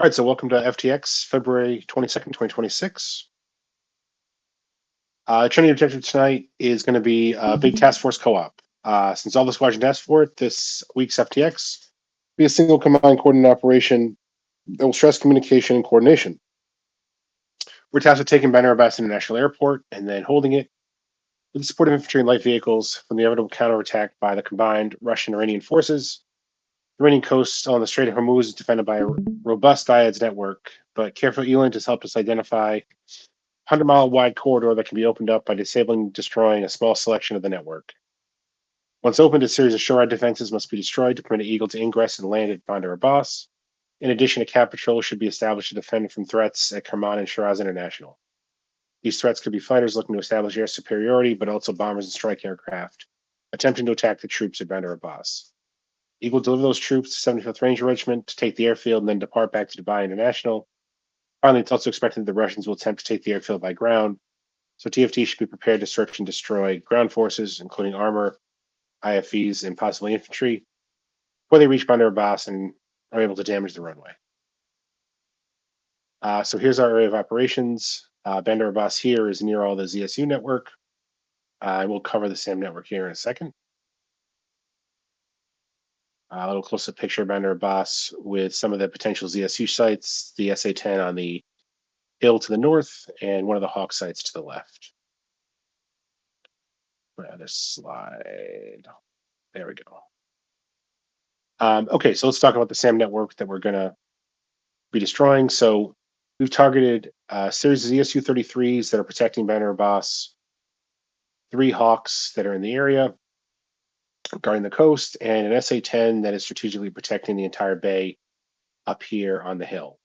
All right, so welcome to FTX, February 22nd, 2026. Training objective tonight is going to be a big task force co-op. Since all the squadron asked for it, this week's FTX be a single combined coordinate operation that will stress communication and coordination. We're tasked with taking Bandar Abbas International Airport and then holding it with the support of infantry and light vehicles from the inevitable counterattack by the combined Russian-Iranian forces. The Iranian coast on the Strait of Hormuz is defended by a robust IADS network, but careful ELINT has helped us identify 100-mile wide corridor that can be opened up by disabling and destroying a small selection of the network. Once opened, a series of shore defenses must be destroyed to permit Eagle to ingress and land at Bandar Abbas. In addition, a cap patrol should be established to defend from threats at Kerman and Shiraz International. These threats could be fighters looking to establish air superiority, but also bombers and strike aircraft attempting to attack the troops at Bandar Abbas. Eagle will deliver those troops to 75th Ranger Regiment to take the airfield and then depart back to Dubai International. Finally, it's also expected that the Russians will attempt to take the airfield by ground, so TFT should be prepared to search and destroy ground forces, including armor, IFVs, and possibly infantry, before they reach Bandar Abbas and are able to damage the runway. So here's our area of operations. Bandar Abbas here is near all the ZSU network. We'll cover the SAM network here in a second. A little closer picture of Bandar Abbas with some of the potential ZSU sites, the SA-10 on the hill to the north, and one of the Hawk sites to the left. This slide. There we go. Okay, so let's talk about the SAM network that we're going to be destroying. So we've targeted a series of ZSU-33s that are protecting Bandar Abbas, 3 Hawks that are in the area guarding the coast, and an SA-10 that is strategically protecting the entire bay up here on the hill.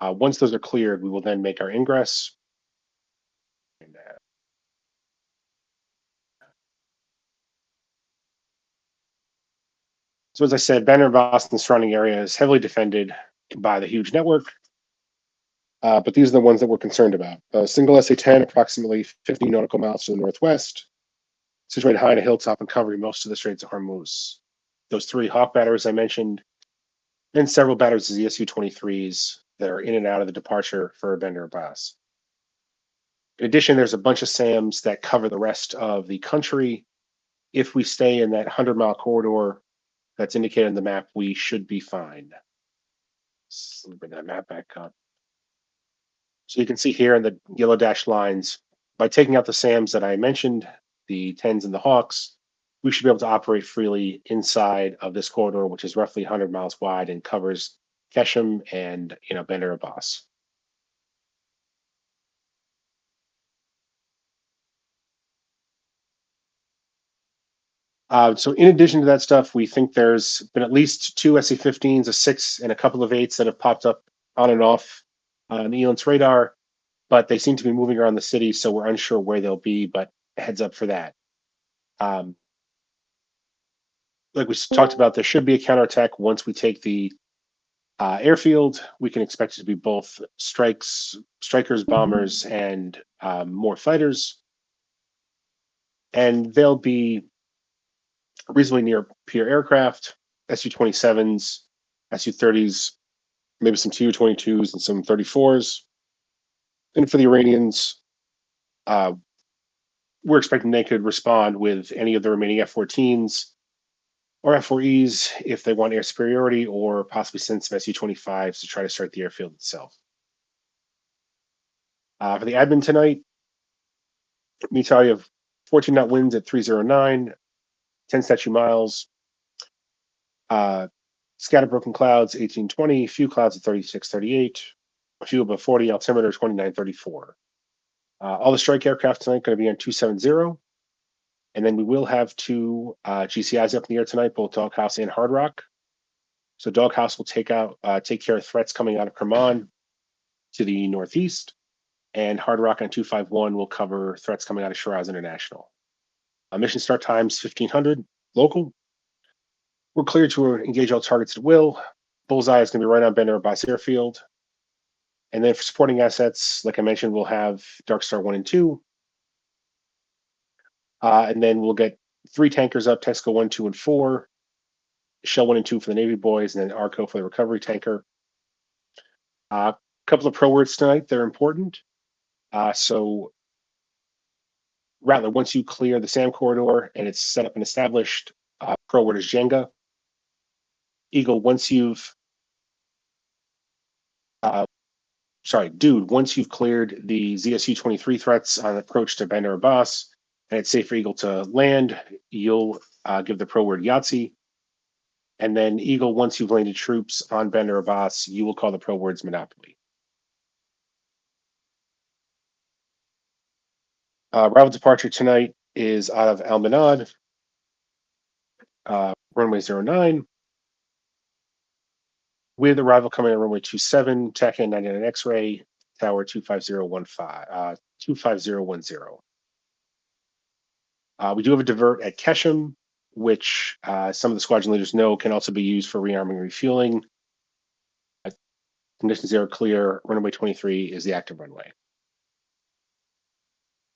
Once those are cleared, we will then make our ingress. So as I said, Bandar Abbas and the surrounding area is heavily defended by the huge network, but these are the ones that we're concerned about. A single SA-10, approximately 50 nautical miles to the northwest, situated high on a hilltop and covering most of the Straits of Hormuz. Those 3 Hawk batteries I mentioned, and several batteries of ZSU-23s that are in and out of the departure for Bandar Abbas. In addition, there's a bunch of SAMs that cover the rest of the country. If we stay in that 100-mile corridor that's indicated on the map, we should be fine. So let me bring that map back up. So you can see here in the yellow dashed lines, by taking out the SAMs that I mentioned, the 10s and the Hawks, we should be able to operate freely inside of this corridor, which is roughly 100 miles wide and covers Keshem and Bandar Abbas. So in addition to that stuff, we think there's been at least 2 SA-15s, a 6, and a couple of 8s that have popped up on and off on ELINT's radar, but they seem to be moving around the city, so we're unsure where they'll be, but heads up for that. Like we talked about, there should be a counterattack once we take the airfield. We can expect it to be both strikers, bombers, and more fighters. And they'll be reasonably near peer aircraft, Su-27s, Su-30s, maybe some Tu-22s and some 34s. And for the Iranians, we're expecting they could respond with any of the remaining F-14s or F-4Es if they want air superiority, or possibly send some Su-25s to try to start the airfield itself. For the admin tonight, we tell you of 14 knot winds at 309, 10 statute miles, scattered broken clouds 1820, few clouds at 3638, a few above 40, altimeter 2934. All the strike aircraft tonight going to be on 270. And then we will have 2 GCIs up in the air tonight, both Doghouse and Hard Rock. So Doghouse will take care of threats coming out of Kerman to the northeast, and Hard Rock on 251 will cover threats coming out of Shiraz International. Mission start times 1500 local. We're clear to engage all targets at will. Bullseye is going to be right on Bandar Abbas Airfield. And then for supporting assets, like I mentioned, we'll have Dark Star 1 and 2. And then we'll get 3 tankers up, Texaco 1, 2, and 4. Shell 1 and 2 for the Navy boys, and then Arco for the recovery tanker. A couple of pro words tonight. They're important. So Rattler, once you clear the SAM corridor and it's set up and established, pro word is Jenga. Eagle, once you've Dude, once you've cleared the ZSU-23 threats on approach to Bandar Abbas, and it's safe for Eagle to land, you'll give the pro word Yahtzee. And then Eagle, once you've landed troops on Bandar Abbas, you will call the pro words Monopoly. Arrival departure tonight is out of Al Manad, runway 09. With arrival coming on runway 27, TACAN 99 X-ray, tower 25010. We do have a divert at Keshem, which some of the squadron leaders know can also be used for rearming and refueling. Conditions are clear. Runway 23 is the active runway.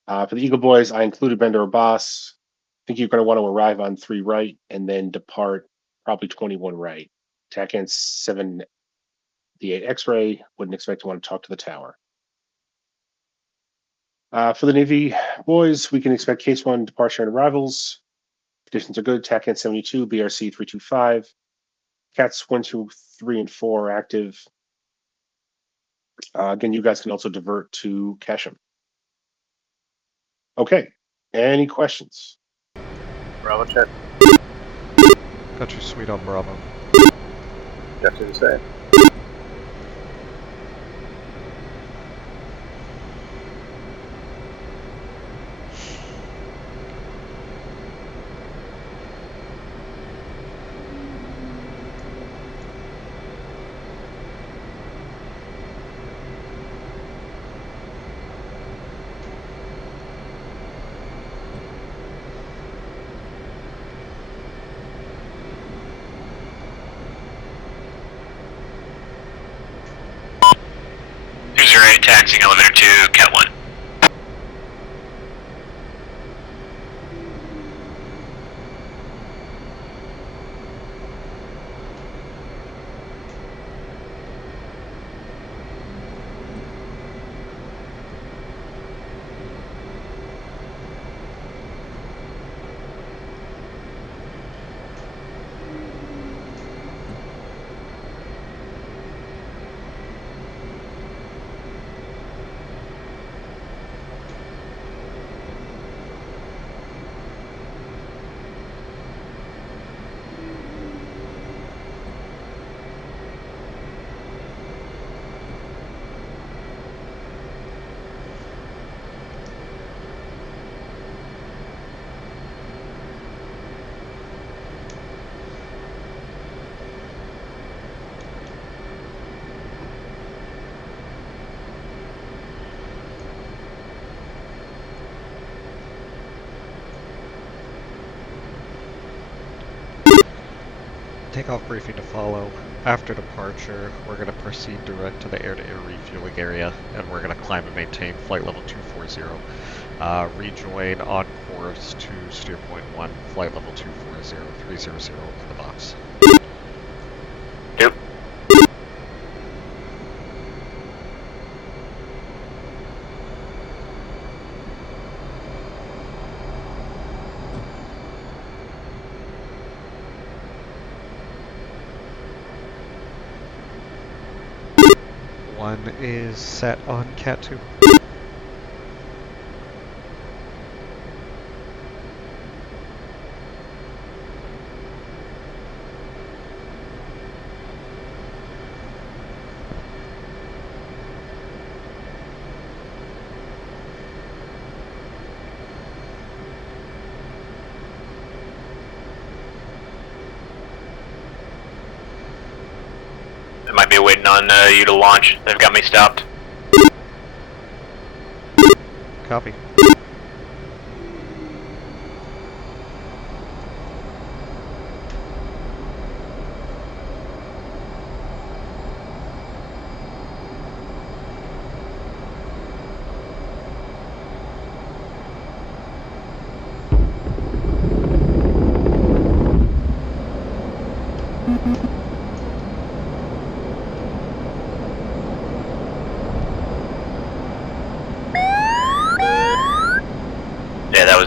For the Eagle Boys, I included Bandar Abbas. I think you're going to want to arrive on 3 right and then depart probably 21 right. TACAN 7 the 8 X-ray, wouldn't expect to want to talk to the tower. For the Navy boys, we can expect case 1 departure and arrivals. Conditions are good. TACAN 72, BRC 325. CATs 1, 2, 3, and 4 are active. Again, you guys can also divert to Keshem. Okay. Any questions? Bravo check. Got your suite on Bravo. Got you to say. Taxiing elevator 2, Cat 1. Takeoff briefing to follow. After departure, we're going to proceed direct to the air-to-air refueling area, and we're going to climb and maintain flight level 240. Rejoin on course to steer point 1, flight level 240, 300 in the box. Yep. One is set on Cat 2. They might be waiting on you to launch. They've got me stopped. Copy.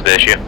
the issue.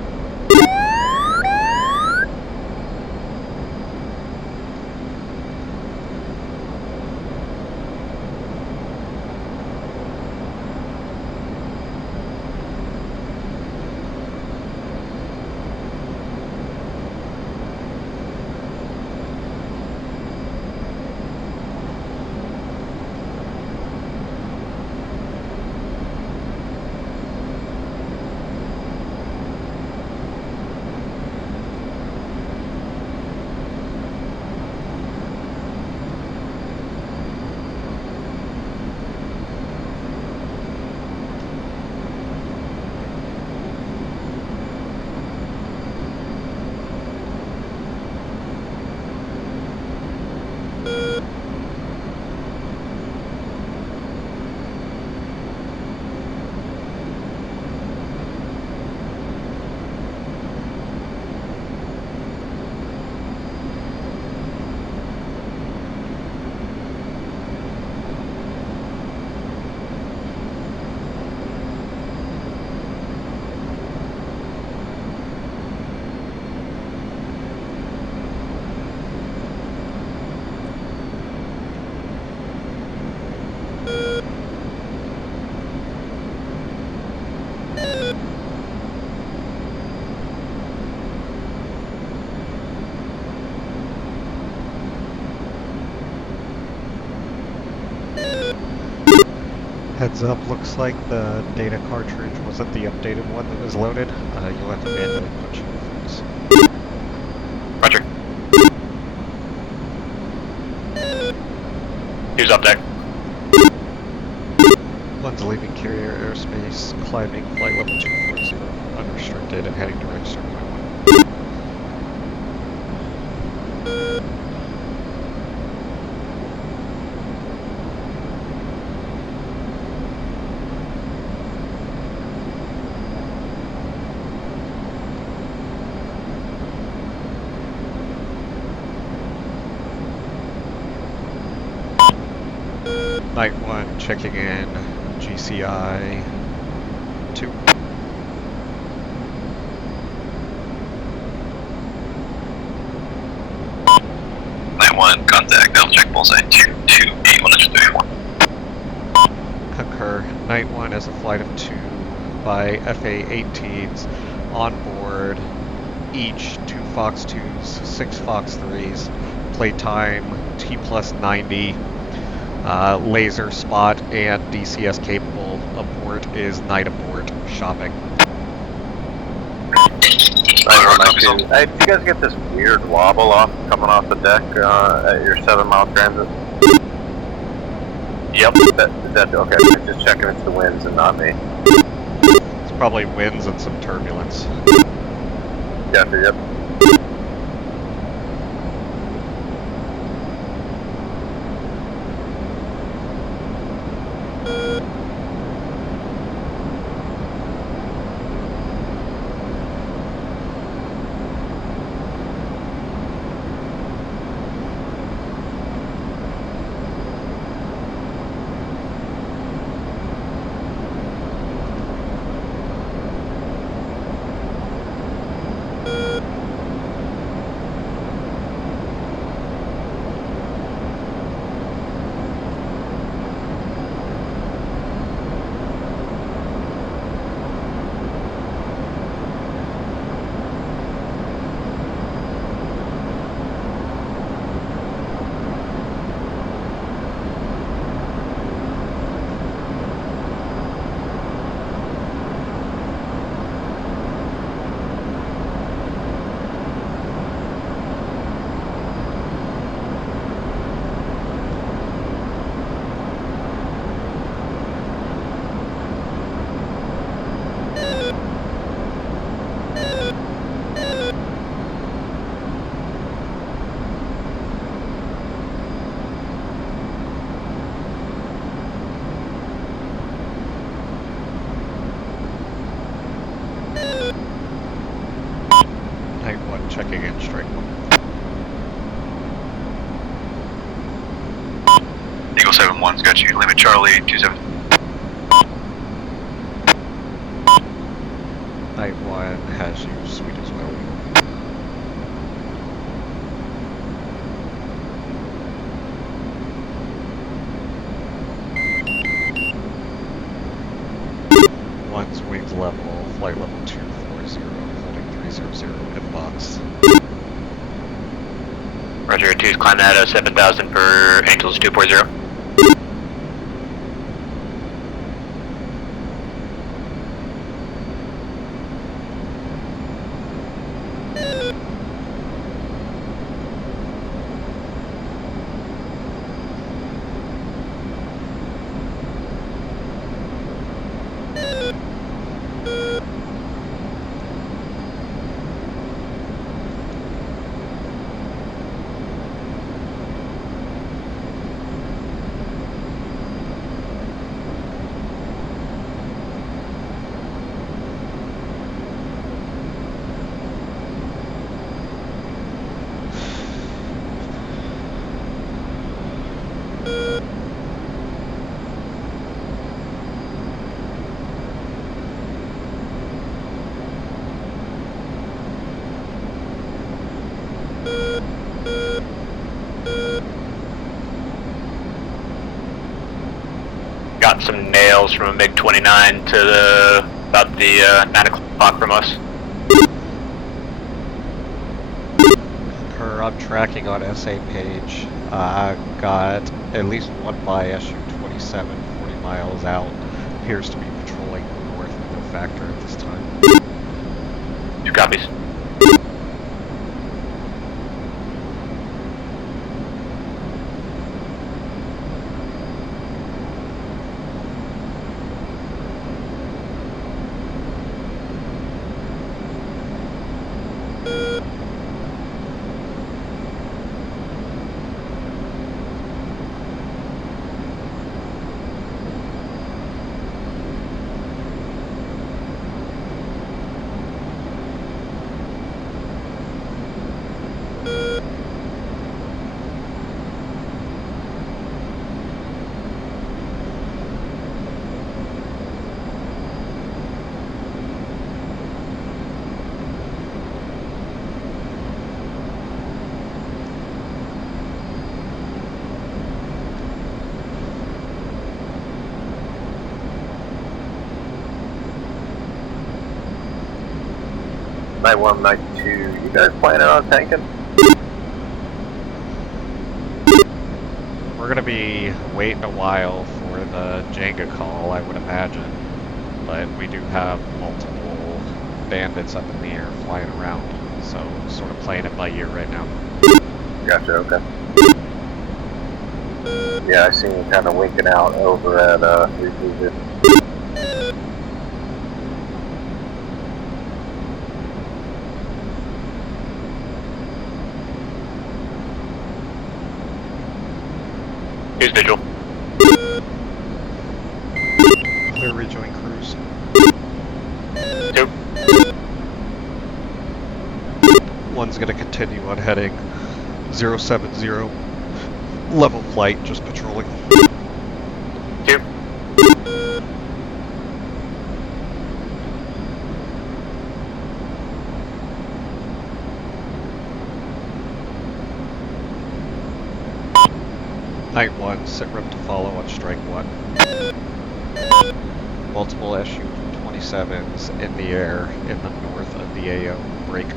Heads up, looks like the data cartridge wasn't the updated one that was loaded. You'll have to manually punch it first. Roger. Who's up deck? One's leaving carrier airspace, climbing flight level 240, unrestricted, and heading to register point 1. Night 1 checking in, GCI 2. Night 1, contact, double check bullseye 228-131. Concur. Night 1 has a flight of 2 by FA-18s on board, each 2 Fox 2s, 6 Fox 3s, playtime T plus 90. Laser spot and DCS capable. Abort is night abort. Shopping. Hey, did you guys get this weird wobble coming off the deck at your 7-mile transit? Yep. Is that okay? Just checking it's the winds and not me. It's probably winds and some turbulence. Gotcha, yep. Checking in straight 1. Eagle 7-1's got you. Limit Charlie 27. Night 1 has you sweet as well. One's wings level, flight level 240, holding 300 inbox. Roger, 2's climbing at 7,000 for Angels 240. Got some nails from a MiG-29 to about the 9 o'clock from us. I'm tracking on SA page. Got at least one by SU-27, 40 miles out. Appears to be patrolling north with no factor at this time. 2 copies. Night 1, Night 2, you guys planning on tanking? We're gonna be waiting a while for the Jenga call, I would imagine. But we do have multiple bandits up in the air flying around, so sort of playing it by ear right now. Gotcha, okay. Yeah, I seen you kind of winking out over at Refusion. Who's visual? Clear rejoin cruise. 2. One's gonna continue on heading 070. Level flight, just patrolling. 2. Night 1, sit rep to follow on strike 1. Multiple SU-27s in the air in the north of the AO. Break.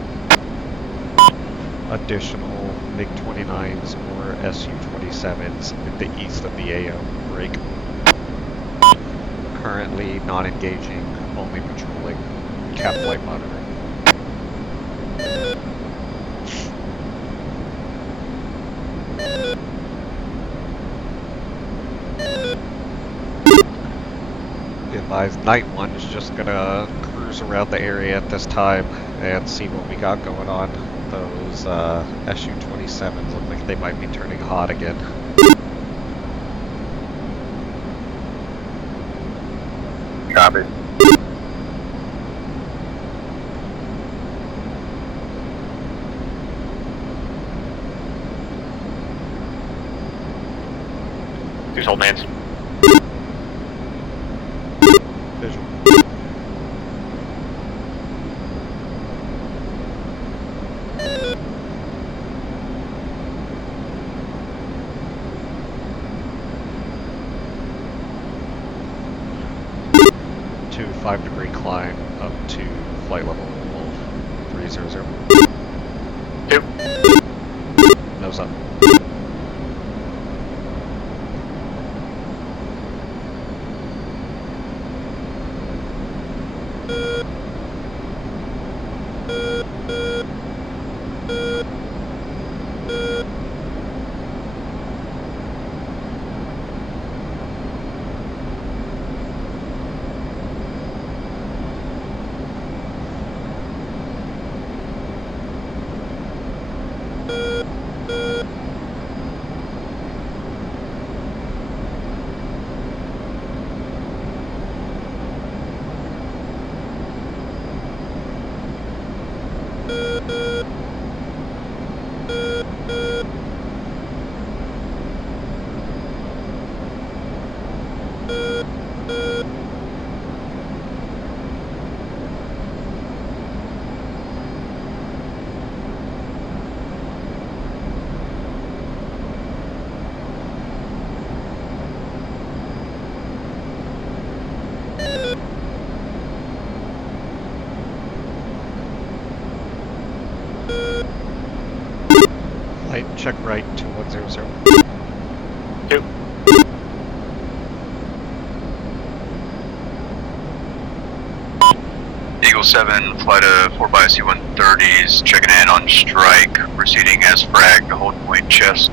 Additional MiG-29s or SU-27s in the east of the AO. Break. Currently non-engaging, only patrolling. Cap flight monitoring. Night 1 is just gonna cruise around the area at this time and see what we got going on. Those SU-27s look like they might be turning hot again. Copy. Who's holding hands? Visual. 5-degree climb up to flight level 300. 2. Nose up. Flight, check right 2100. 2. Eagle 7, flight of 4x C-130s, checking in on strike, proceeding as frag to hold point chest.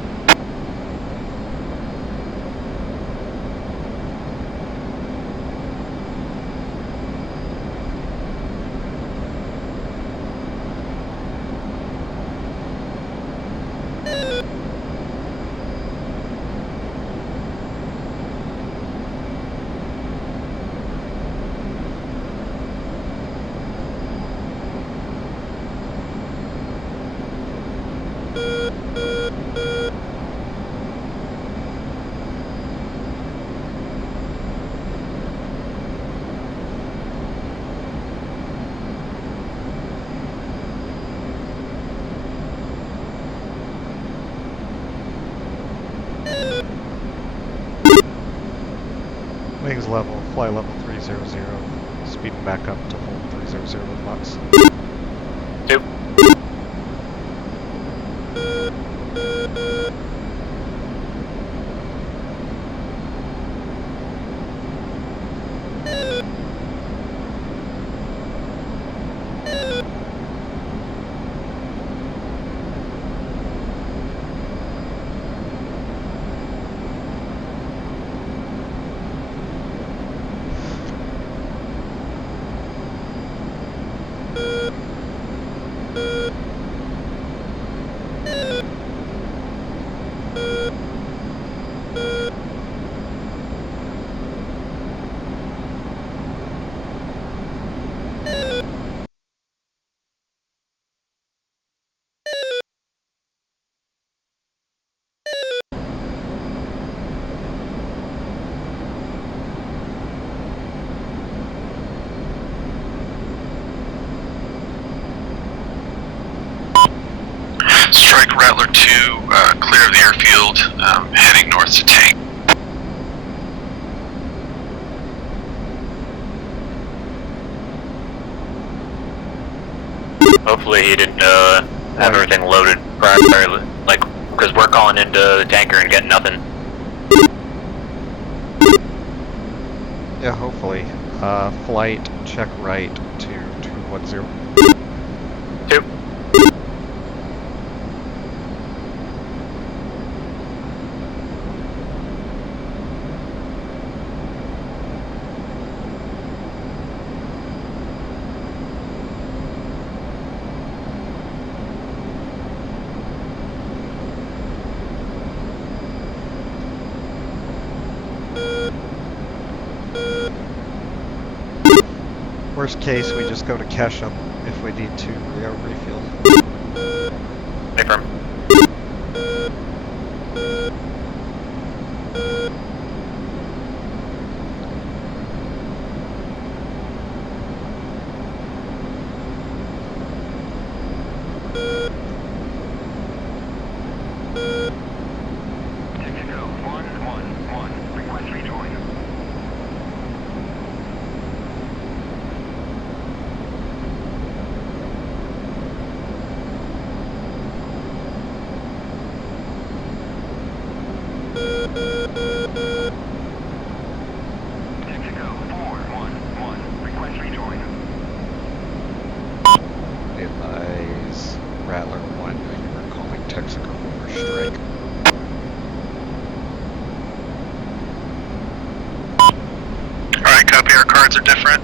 Wings level, fly level 300, speeding back up to hold 300 with Lux. 2. Strike Rattler 2, clear of the airfield, heading north to tank. Hopefully he didn't have everything loaded prior, like, because we're calling into the tanker and getting nothing. Yeah, hopefully. Flight, check right to 210. 2. Worst case, we just go to Keshem if we need to refuel. Affirm. repair cards are different.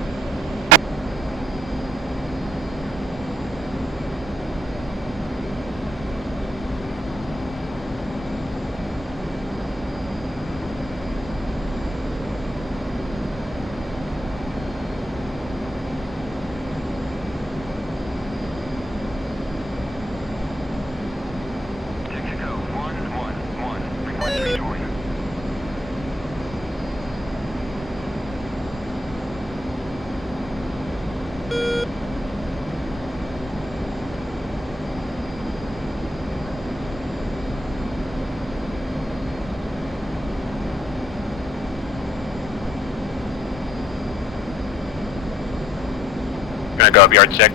Gonna go up yardstick.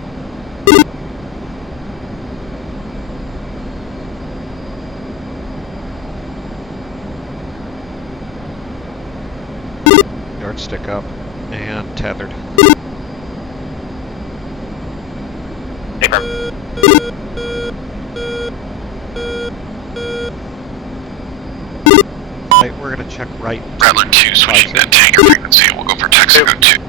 Yardstick up and tethered. Stay firm. Right, we're gonna check right. Rattler 2 switching that tanker frequency. We'll go for Texaco 2.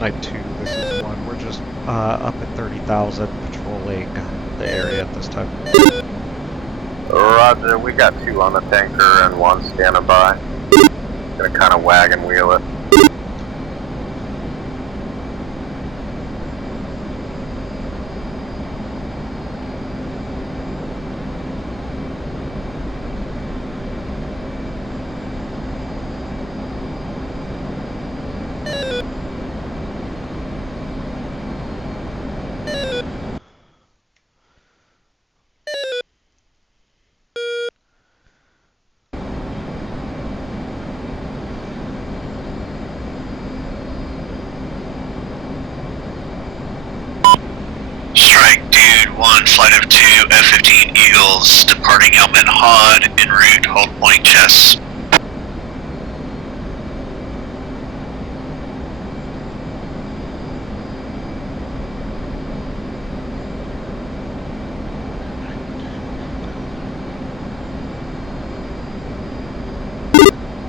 Night 2, this is 1. We're just up at 30,000 patrolling the area at this time. Roger, we got 2 on the tanker and 1 standing by. Gonna kind of wagon wheel it. Strike dude, 1 flight of 2 F-15 Eagles departing Helmet Hod en route hold point chess.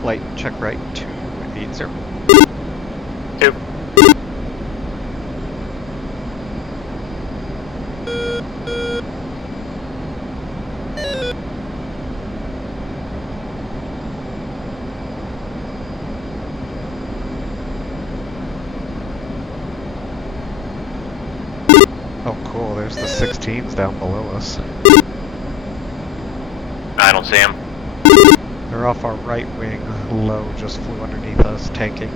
Light, check right, 280. 2. Oh cool, there's the 16s down below us. I don't see him. They're off our right wing, low, just flew underneath us, tanking.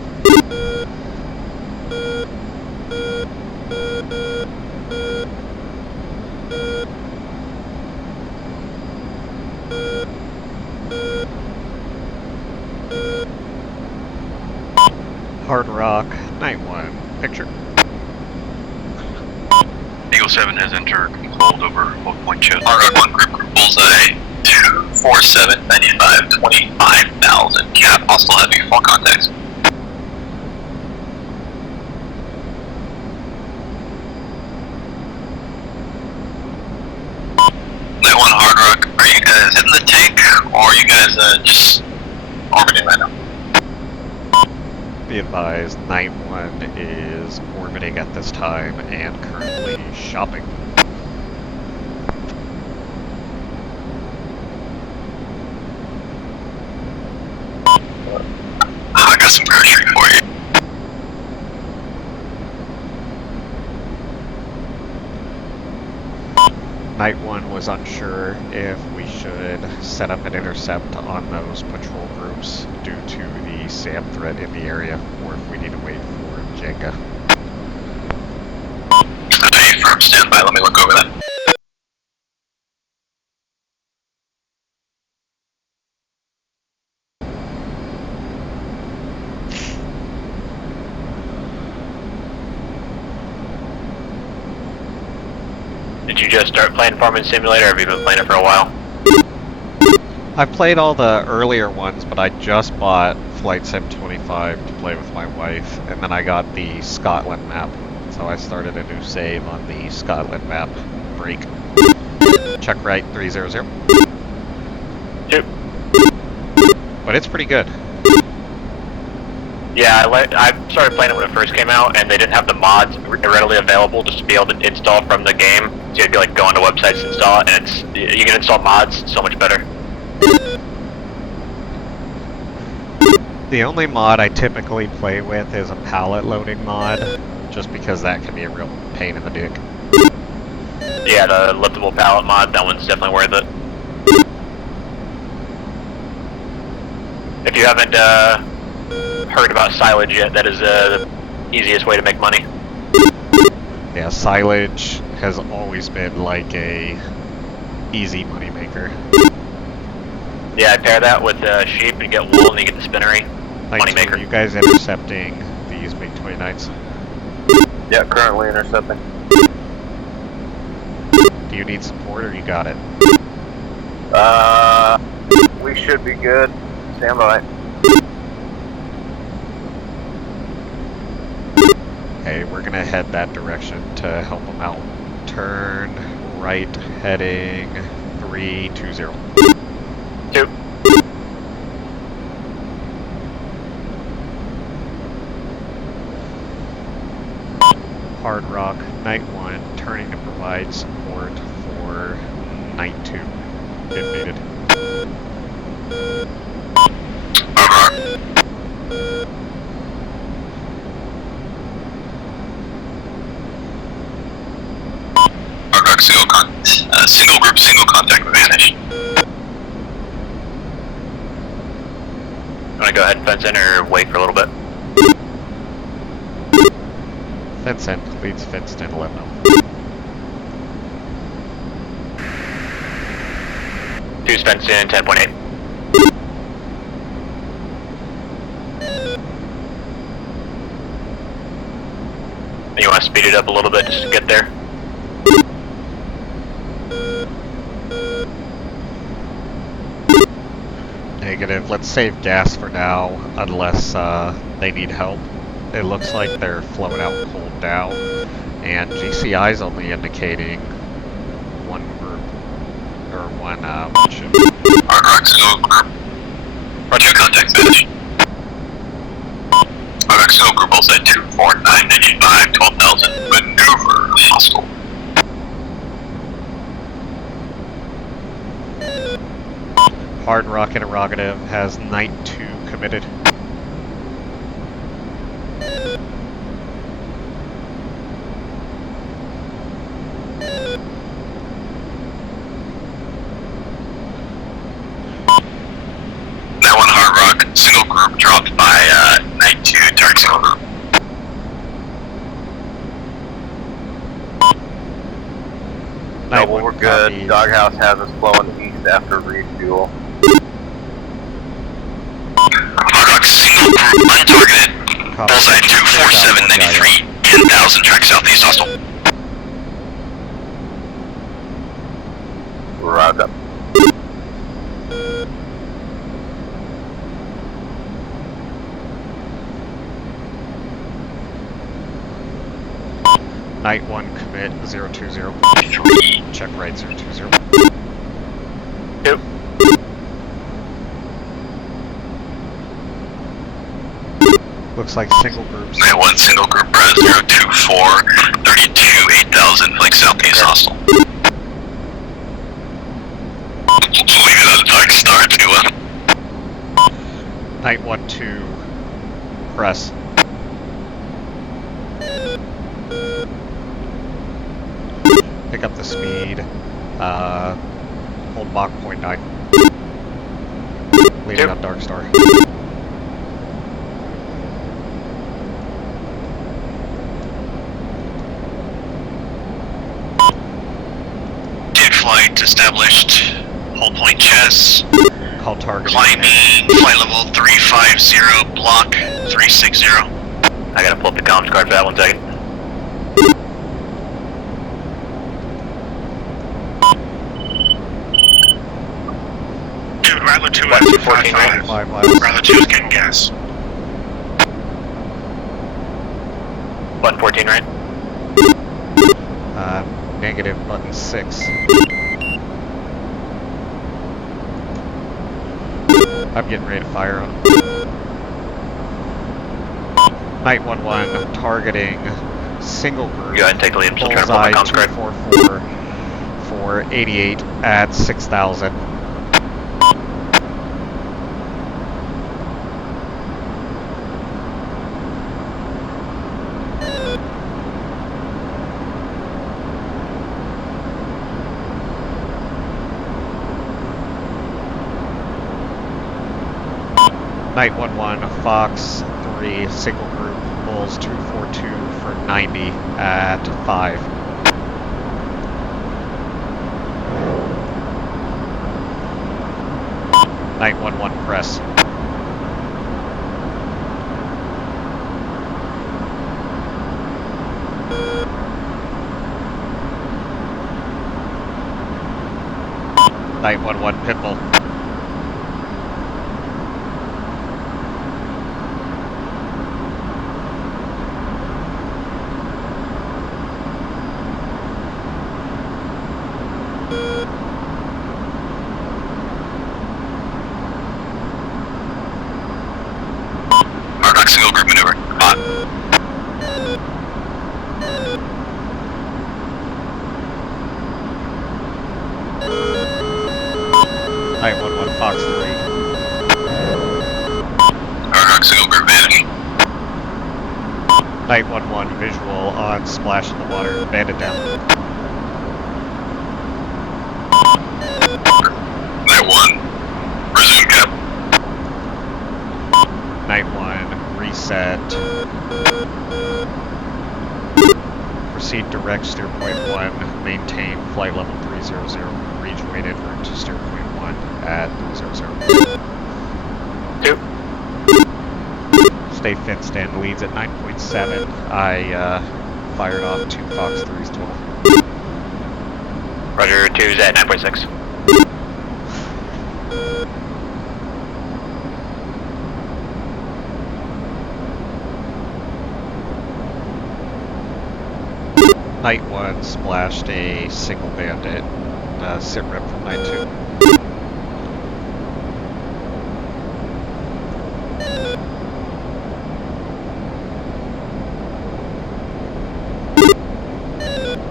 Hard Rock, Night 1, picture. Eagle 7 has entered hold over hold point chess. Hard 1 group bullseye 247 95 25,000 cap hostile heavy full contacts. Night 1 Hard Rock, are you guys hitting the tank or are you guys just orbiting right now? Be advised, Night 1 is orbiting at this time and currently shopping. I got some grocery for you. Night 1 was unsure if we should set up an intercept on those patrol groups due to the SAM threat in the area, or if we need to wait for Jenga. Hey, firm standby, let me look over that. Did you just start playing Farming Simulator, or have you been playing it for a while? I've played all the earlier ones, but I just bought Flight Sim 25 to play with my wife, and then I got the Scotland map. So I started a new save on the Scotland map. Break. Check right 300. Yep. But it's pretty good. Yeah, I started playing it when it first came out, and they didn't have the mods readily available just to be able to install from the game. So you'd be like go onto websites to install it, and you can install mods so much better. The only mod I typically play with is a pallet loading mod, just because that can be a real pain in the dick. Yeah, the liftable pallet mod, that one's definitely worth it. If you haven't heard about silage yet, that is the easiest way to make money. Yeah, silage has always been like a easy moneymaker. Yeah, I pair that with sheep and get wool and you get the spinnery. Moneymaker. Are you guys intercepting these MiG-29s? Yeah, currently intercepting. Do you need support or you got it? We should be good. Stand by. Okay, we're gonna head that direction to help them out. Turn right, heading 320. 2. Hard Rock, Night 1, turning to provide support for Night 2, if needed. Single group, single contact advantage. Want to go ahead and fence in or wait for a little bit? Fence in, leads fenced in, let know. 2's fenced in, 10.8. You want to speed it up a little bit just to get there? Negative. Let's save gas for now, unless they need help. It looks like they're flowing out cold down, and GCI's only indicating one group, or one ship. Hard single group. Roger, contact advantage. Hard single group also at 24995, 12,000. Maneuver hostile. Hard Rock Interrogative has Night 2 committed. That one Hard Rock, single group dropped by Night 2, dark single group. Night No, well, 1 we're good. copies. Doghouse has us flowing east after refuel. Hard Rock, single group, untargeted. Copy. Bullseye 24793, 10,000 track southeast hostile. Route up. Night 1 commit 020. 3. Check right 020. 2. Looks like single groups. Night 1 single group, 024, 32, 8,000, like southeast hostile. Leave it at a dark star, 2-1. Night 1-2. Press. Pick up the speed. Hold Mach 0.9. Leave it on Dark Star. Dig flight established. Hold point chess. Call target. Climbing. Flight level 350. Block 360. I gotta pull up the comms card for that 1 second. 214 right? 5 miles. Ground the 2 is getting gas. 114 right? Negative button 6. I'm getting ready to fire on him. Night 1-1 targeting single group. Go ahead and take the lead. I'm still trying to pull Bullseye my comms correct. 244 for 88 at 6,000. Night 1-1, Fox 3, single group, Bulls 242 for 90 at 5. Night 1-1, press. Night 1-1, pitbull. Single group maneuver. On. Night 1-1, Fox 3. Single group vanish. Night 1-1, visual on splash in the water, bandit down. Night 1. Resume cap. Night 1, reset. Proceed direct steer point 1, maintain flight level 300, rejoin en route to steer point 1 at 300. 2. Stay fenced in, leads at 9.7. I fired off 2 Fox 3s 12. Roger, 2's at 9.6. Night 1 splashed a single bandit, sit rep from Night 2.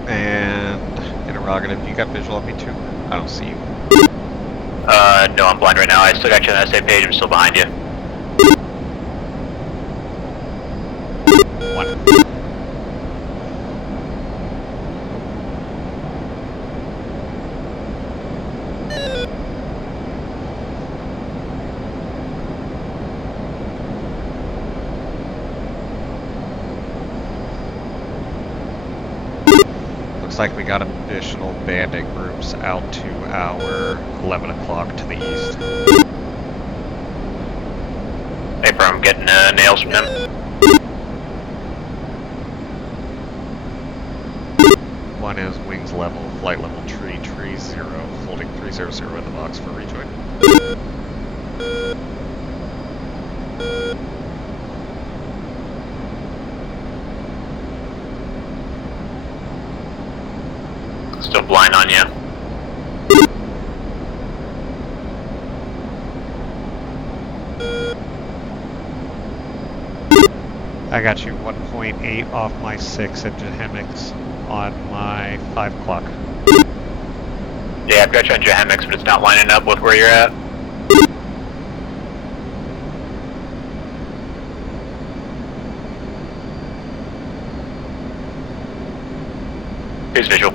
And interrogative, you got visual on me too? I don't see you. No, I'm blind right now. I still got you on that same page. I'm still behind you. 1. Looks like we got additional bandit groups out to our 11 o'clock to the east. Paper, I'm getting nails from them. One is wings level, flight level tree 0, holding 300 in the box for rejoin. Still blind on you. I got you 1.8 off my 6 at Jahemix on my 5 o'clock. Yeah, I've got you on Jahemix, but it's not lining up with where you're at. Here's visual.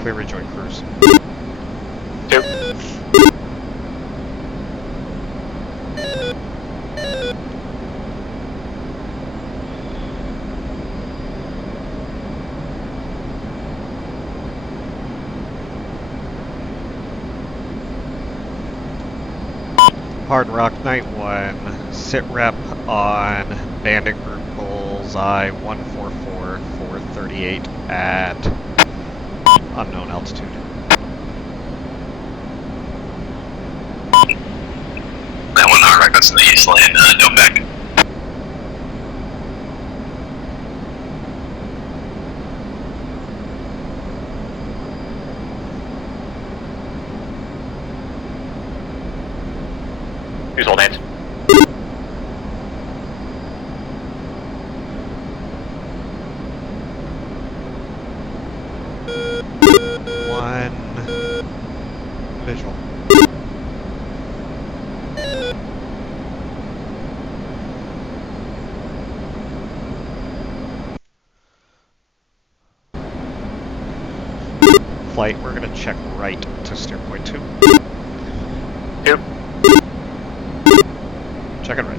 Clear rejoin cruise. 2. Hard Rock Night 1, sit rep on Bandit Group Bullseye 144 for 38 at unknown altitude. That's in the east lane, no back. Who's hold hands? One visual. Flight, we're gonna check right to steer point 2. 2. Checking right.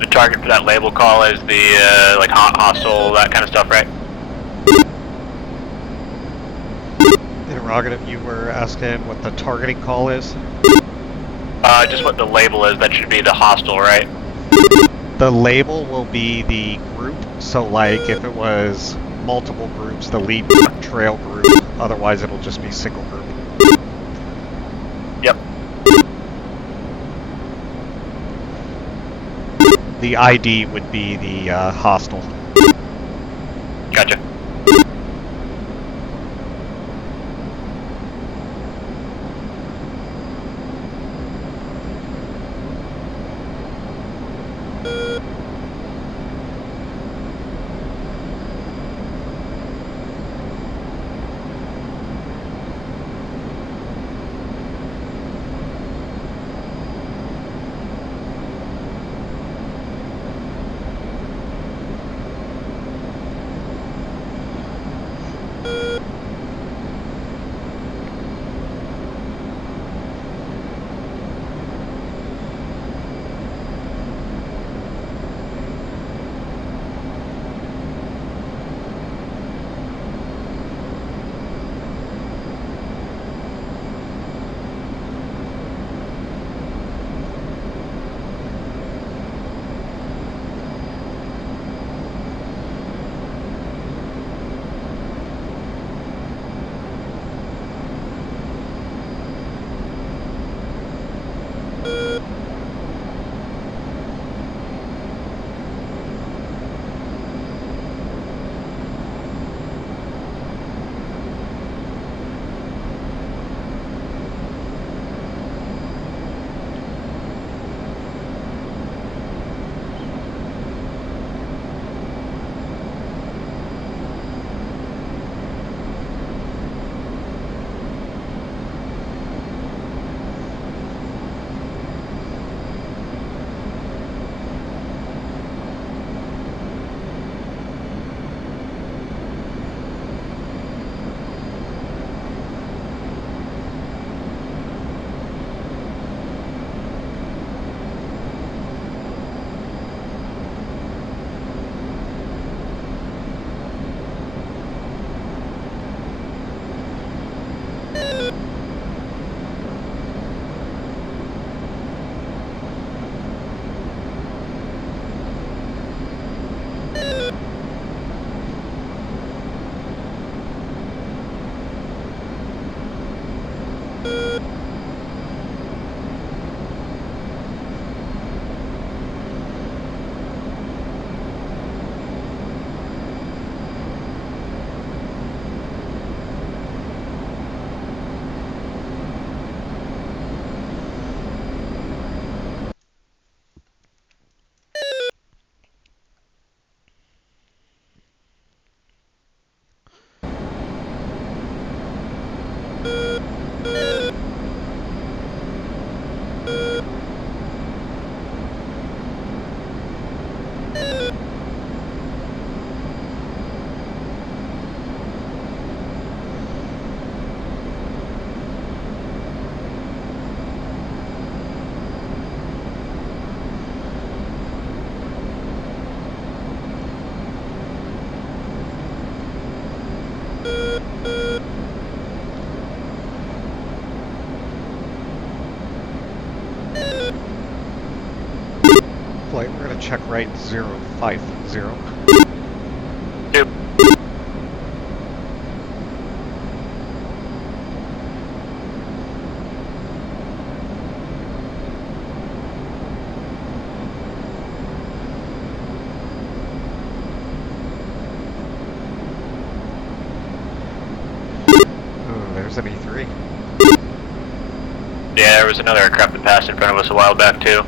The target for that label call is the, like, hostile, that kind of stuff, right? Interrogative, you were asking what the targeting call is? Just what the label is, that should be the hostile, right? The label will be the group, so like if it was multiple groups, the lead trail group, otherwise it'll just be single group. Yep. The ID would be the hostile. Gotcha. Flight, we're gonna check right 050. Yep. Oh, there's an E3. Yeah, there was another aircraft that passed in front of us a while back too.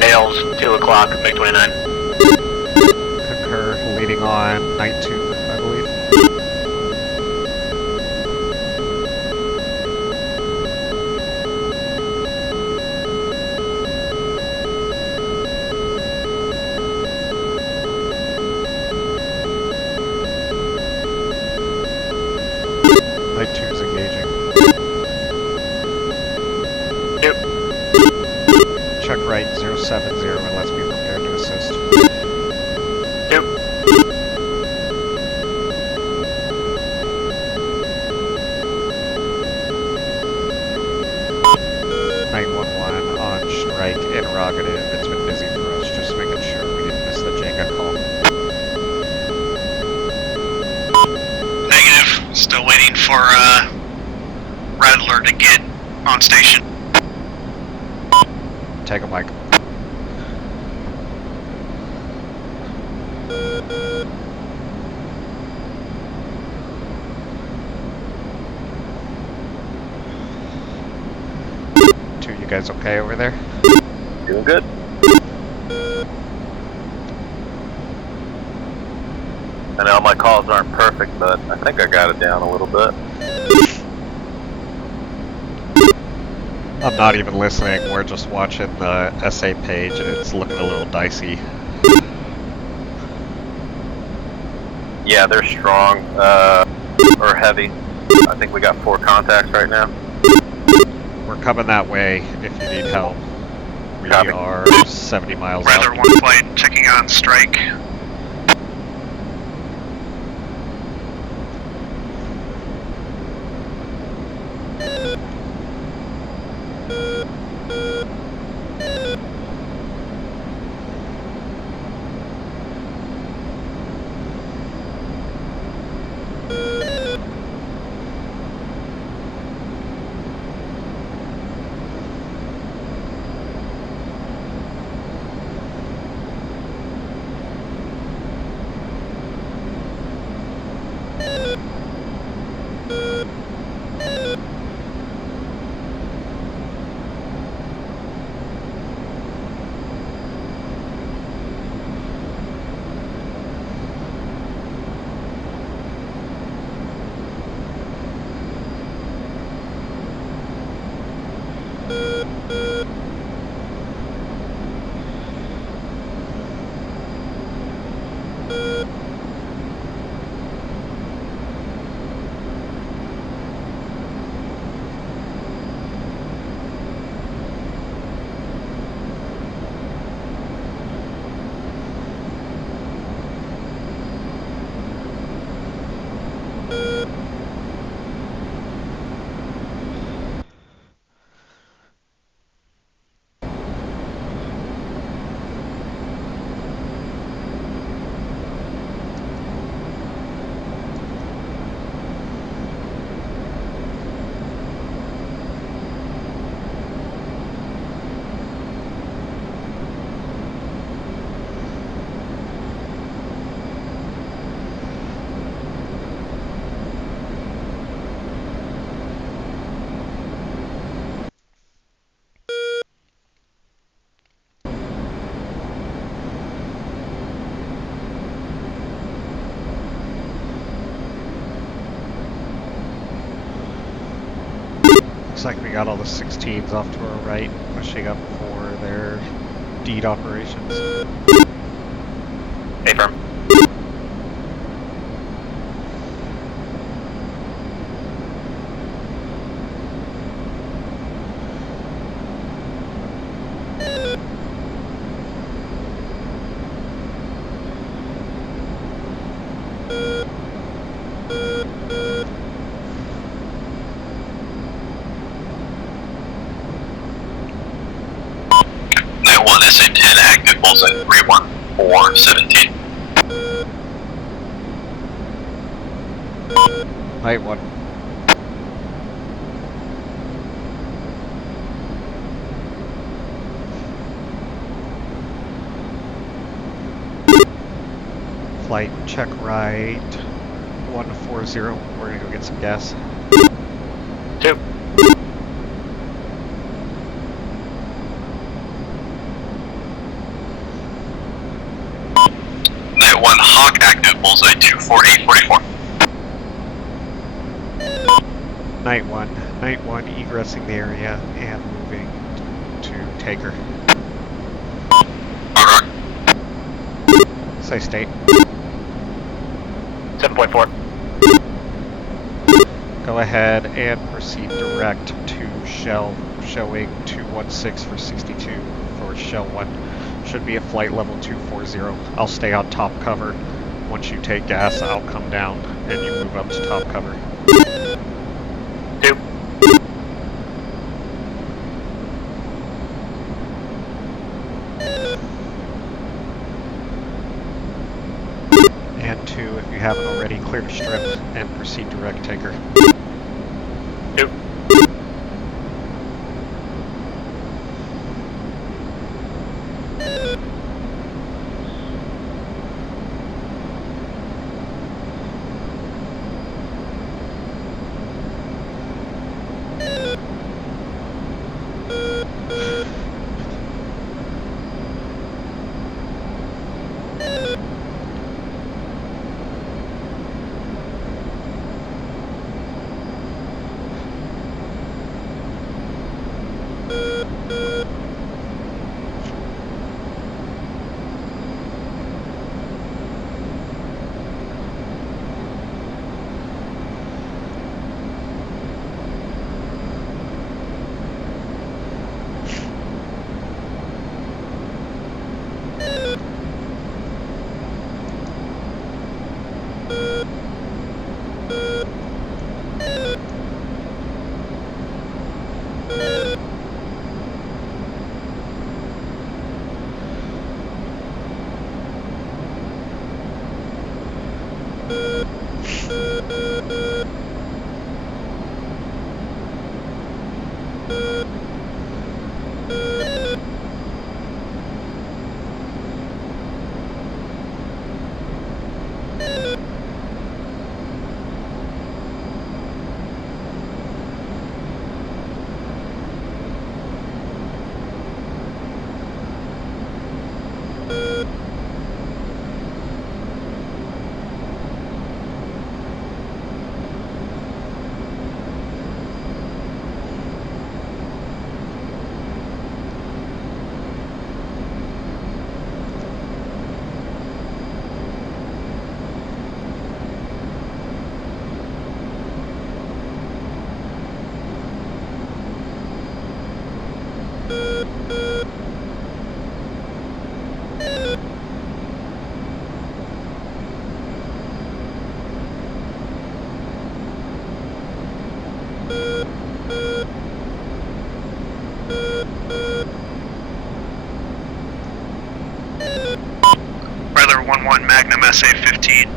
Nails, 2 o'clock, MiG-29. Concur, leading on night 2, I believe. Night 2's engaging. Yep. Check right 070 and let's be prepared to assist. Yep. On strike, interrogative. It's been busy for us, just making sure we didn't miss the Jenga call. Negative. Still waiting for Rattler to get on station. Take a mic. You guys okay over there? Doing good. I know my calls aren't perfect, but I think I got it down a little bit. I'm not even listening, we're just watching the SA page and it's looking a little dicey. Yeah, they're strong, or heavy. I think we got 4 contacts right now. We're coming that way if you need help. We Copy. are 70 miles Rather out. 1 flight checking on strike. Looks like we got all the 16s off to our right, pushing up for their deed operations. Affirm. bullseye 31417. Night 1. Flight check right 140. We're gonna go get some gas. 2. Night 1 Hawk active bullseye 24844. Night 1. Night 1 egressing the area and moving to Taker. Roger. Say state. 7.4. Go ahead and proceed direct to shell, showing 216 for 62 for shell 1. Should be at flight level 240. I'll stay on top cover. Once you take gas, I'll come down and you move up to top cover. 2. And 2, if you haven't already, clear to strip and proceed direct Taker. 2. Weather 11 Magnum SA-15.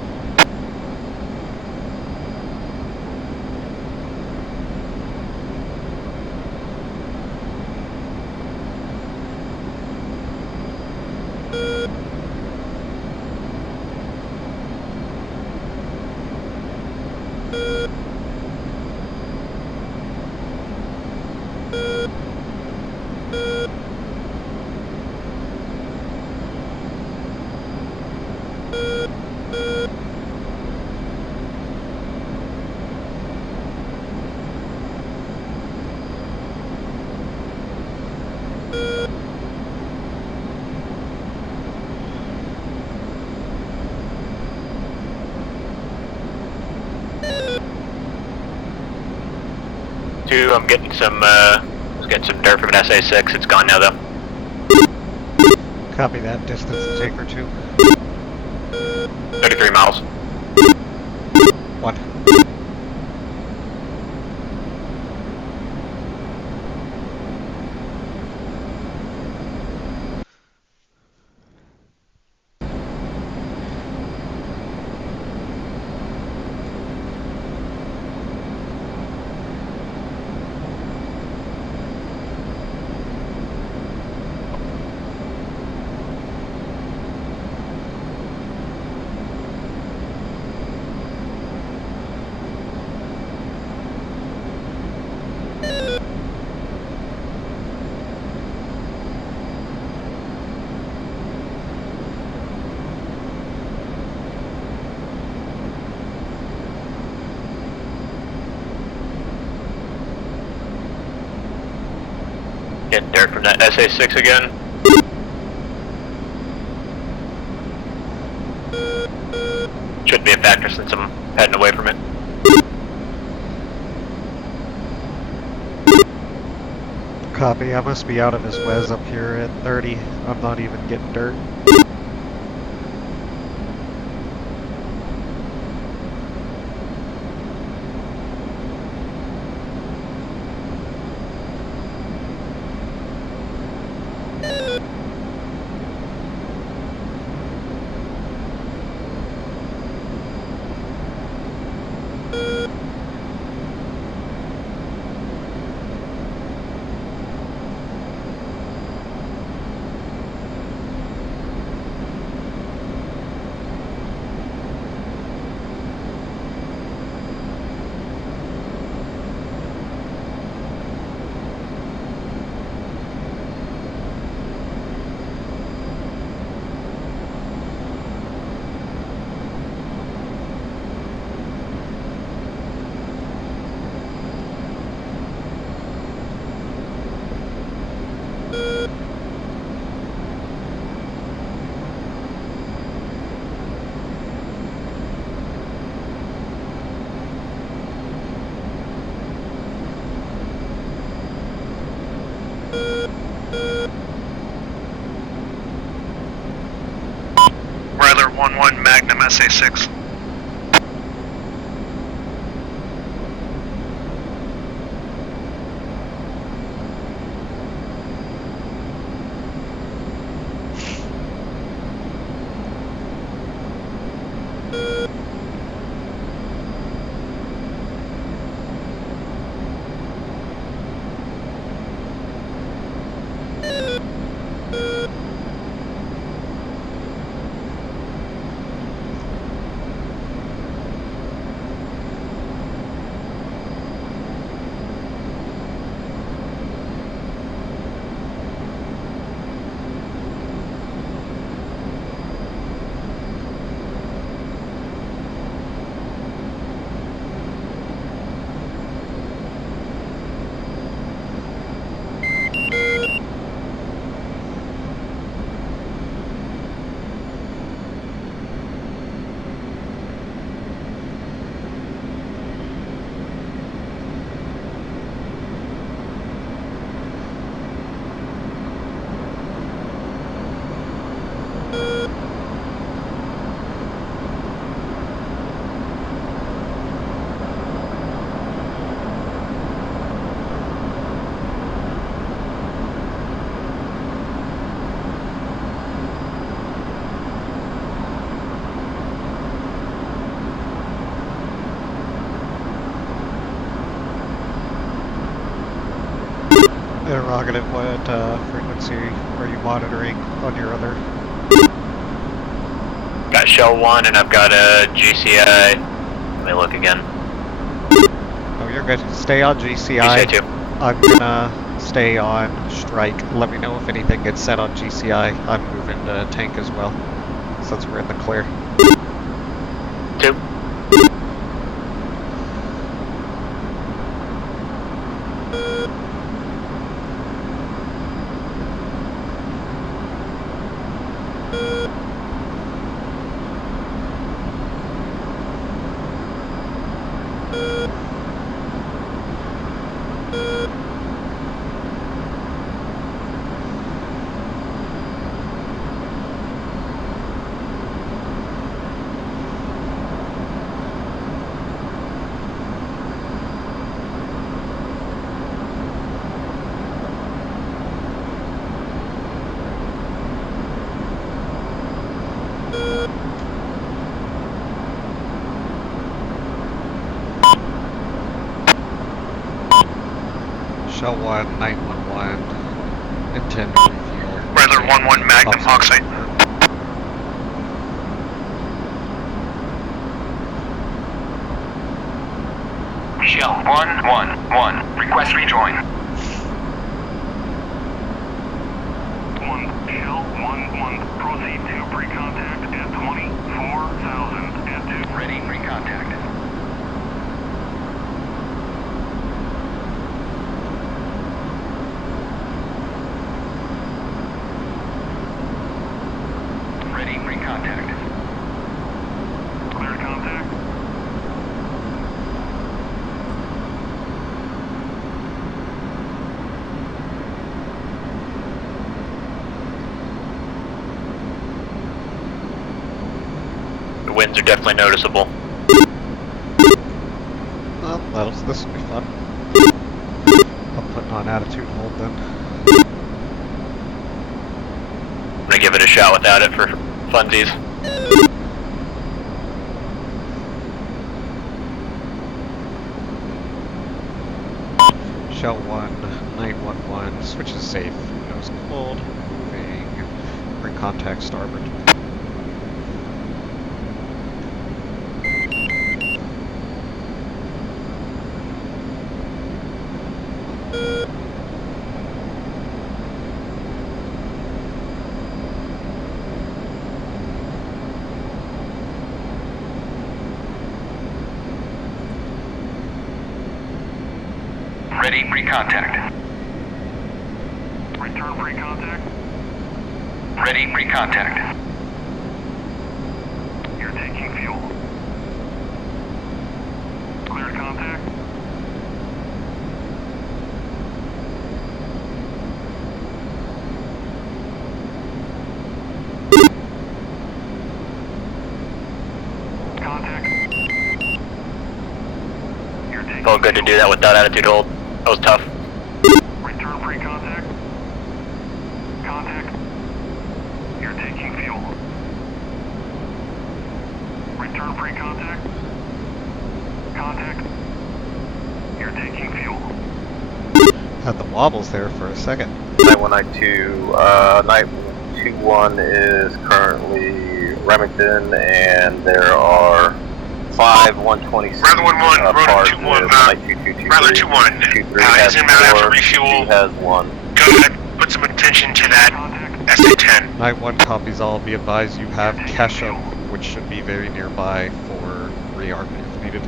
I'm getting some dirt from an SA-6. It's gone now, though. Copy that. Distance to Taker 2. 33 miles. 1. Getting dirt from that SA6 again. Shouldn't be a factor since I'm heading away from it. Copy, I must be out of his Wes up here at 30. I'm not even getting dirt. Weather 1-1 Magnum SA6. Interrogative, what frequency are you monitoring on your other? Got Shell 1 and I've got a GCI. Let me look again. Oh, you're good. Stay on GCI. GCI 2. I'm gonna stay on strike. Let me know if anything gets set on GCI. I'm moving to tank as well, since we're in the clear. 2. Shell 1, 911. Intend to refuel. Weather 1-1 Magnum Hawk site. Shell 111. Request rejoin. Shell 1-1. Proceed to pre-contact at 24,000 at 2. Ready, pre-contact. are definitely noticeable. Well, this will be fun. I'm putting on attitude hold then. I'm gonna give it a shot without it for funsies. Shell 1, 911, switch is safe. Nose cold, moving, bring contact starboard. Ready, pre-contact. Return pre-contact. Ready, pre-contact. You're taking fuel. Cleared contact. Contact. You're taking Felt good to do that without attitude hold. That was tough. Return pre-contact. Contact. You're taking fuel. Return pre-contact. Contact. You're taking fuel. Had the wobbles there for a second. Night 1, Night 2, Night 2-1 is currently Remington, and there are 5 126 Rather 1-1, parts Rudder 2-1, with Night 2, 2, 2, Rather 3. 2-1. 2-3 He's has in out after 4, refuel. 2 has 1. Go ahead, put some attention to that SA-10. Night 1 copies all. Be advised you have Kesha, which should be very nearby for re-arc if needed.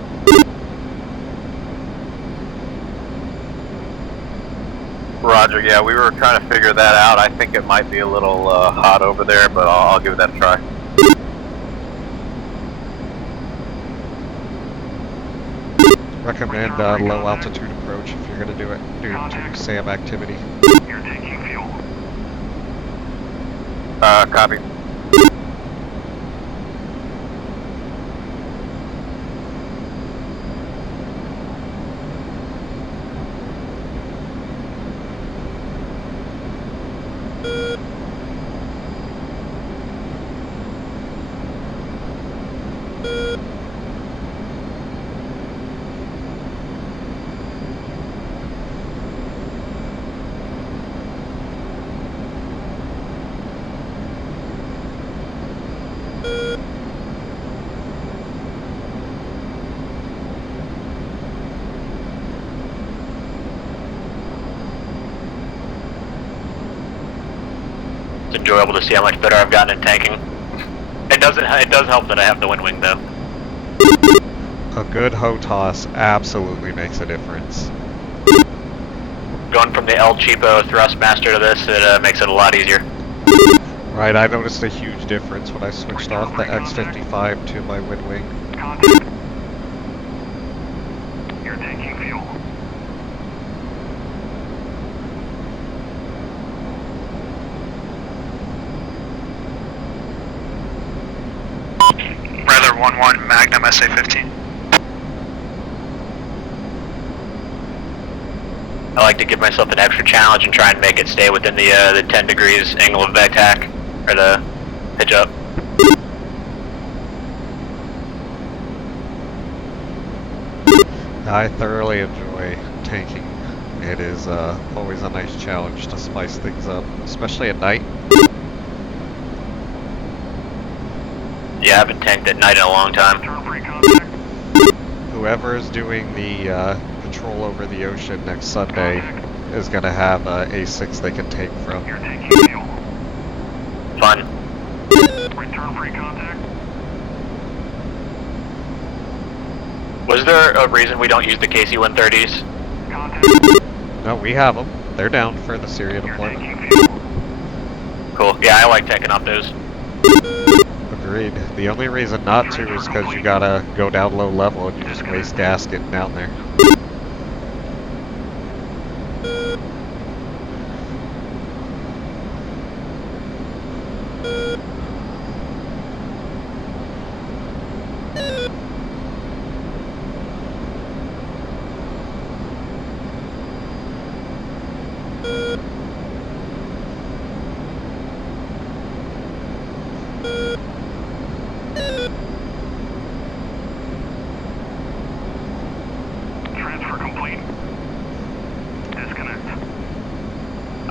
Roger, yeah, we were trying to figure that out. I think it might be a little hot over there, but I'll give that a try. Recommend low altitude approach if you're going to do it due to SAM activity. You're taking fuel. Copy. It's enjoyable to see how much better I've gotten at tanking. It does help that I have the WinWing though. A good hoe toss absolutely makes a difference. Going from the El Cheapo Thrustmaster to this, it makes it a lot easier. Right, I noticed a huge difference when I switched off the X55 to my WinWing. Contact. You're taking fuel. Rather 1-1, Magnum SA-15. I like to give myself an extra challenge and try and make it stay within the 10 degrees angle of attack, or the pitch up. I thoroughly enjoy tanking. It is always a nice challenge to spice things up, especially at night. Yeah, I haven't tanked at night in a long time. Return pre-contact. Whoever is doing the patrol over the ocean next Sunday is going to have A6 they can take from. You're taking fuel. Fun. Return pre-contact. Was there a reason we don't use the KC-130s? Contact. No, we have them. They're down for the Syria You're deployment. taking fuel. Cool. Yeah, I like taking off those. Agreed. The only reason not to is because you gotta go down low level and you just waste gas getting down there.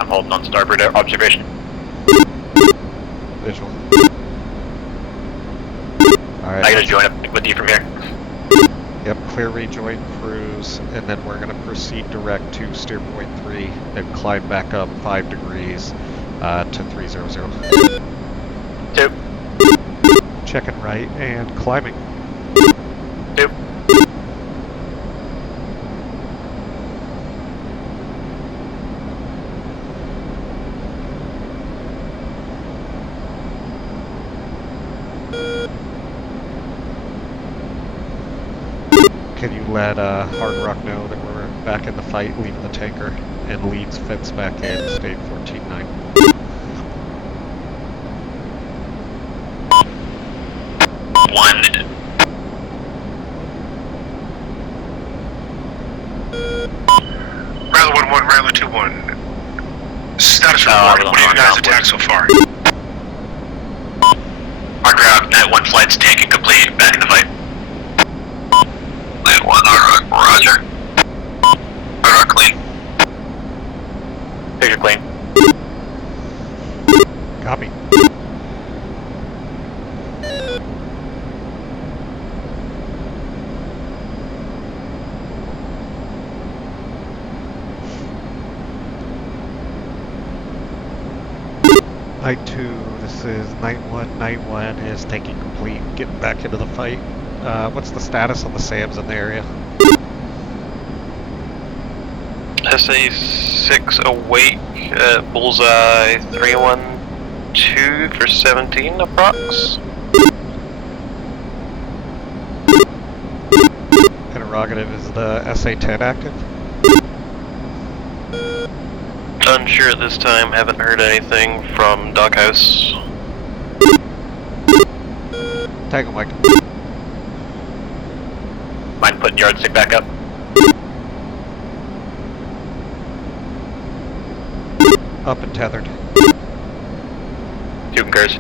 I'm holding on starboard observation. Visual. Alright. I gotta join up with you from here. Yep, clear rejoin cruise, and then we're going to proceed direct to steer point 3 and climb back up 5 degrees to 300. 2. Checking right and climbing. 2. Can you let Hard Rock know that we're back in the fight, leaving the tanker, and leads fence back in, state 14-9. One. Rather 1-1, Rather 2-1. Status report. What have you guys attacked so far? Hard Rock, Net 1 flight's taken complete, back in the fight. Net 1, Hard Rock, roger. Hard Rock clean. Picture clean. Copy. Night 2, this is Night 1. Night 1 is taking complete, getting back into the fight. What's the status on the SAMs in the area? SA6 awake, bullseye 312 for 17 approx. Interrogative, is the SA-10 active? Unsure at this time, haven't heard anything from Doghouse. Tango Mike. Mind putting yardstick back up? Up and tethered. 2 concurs.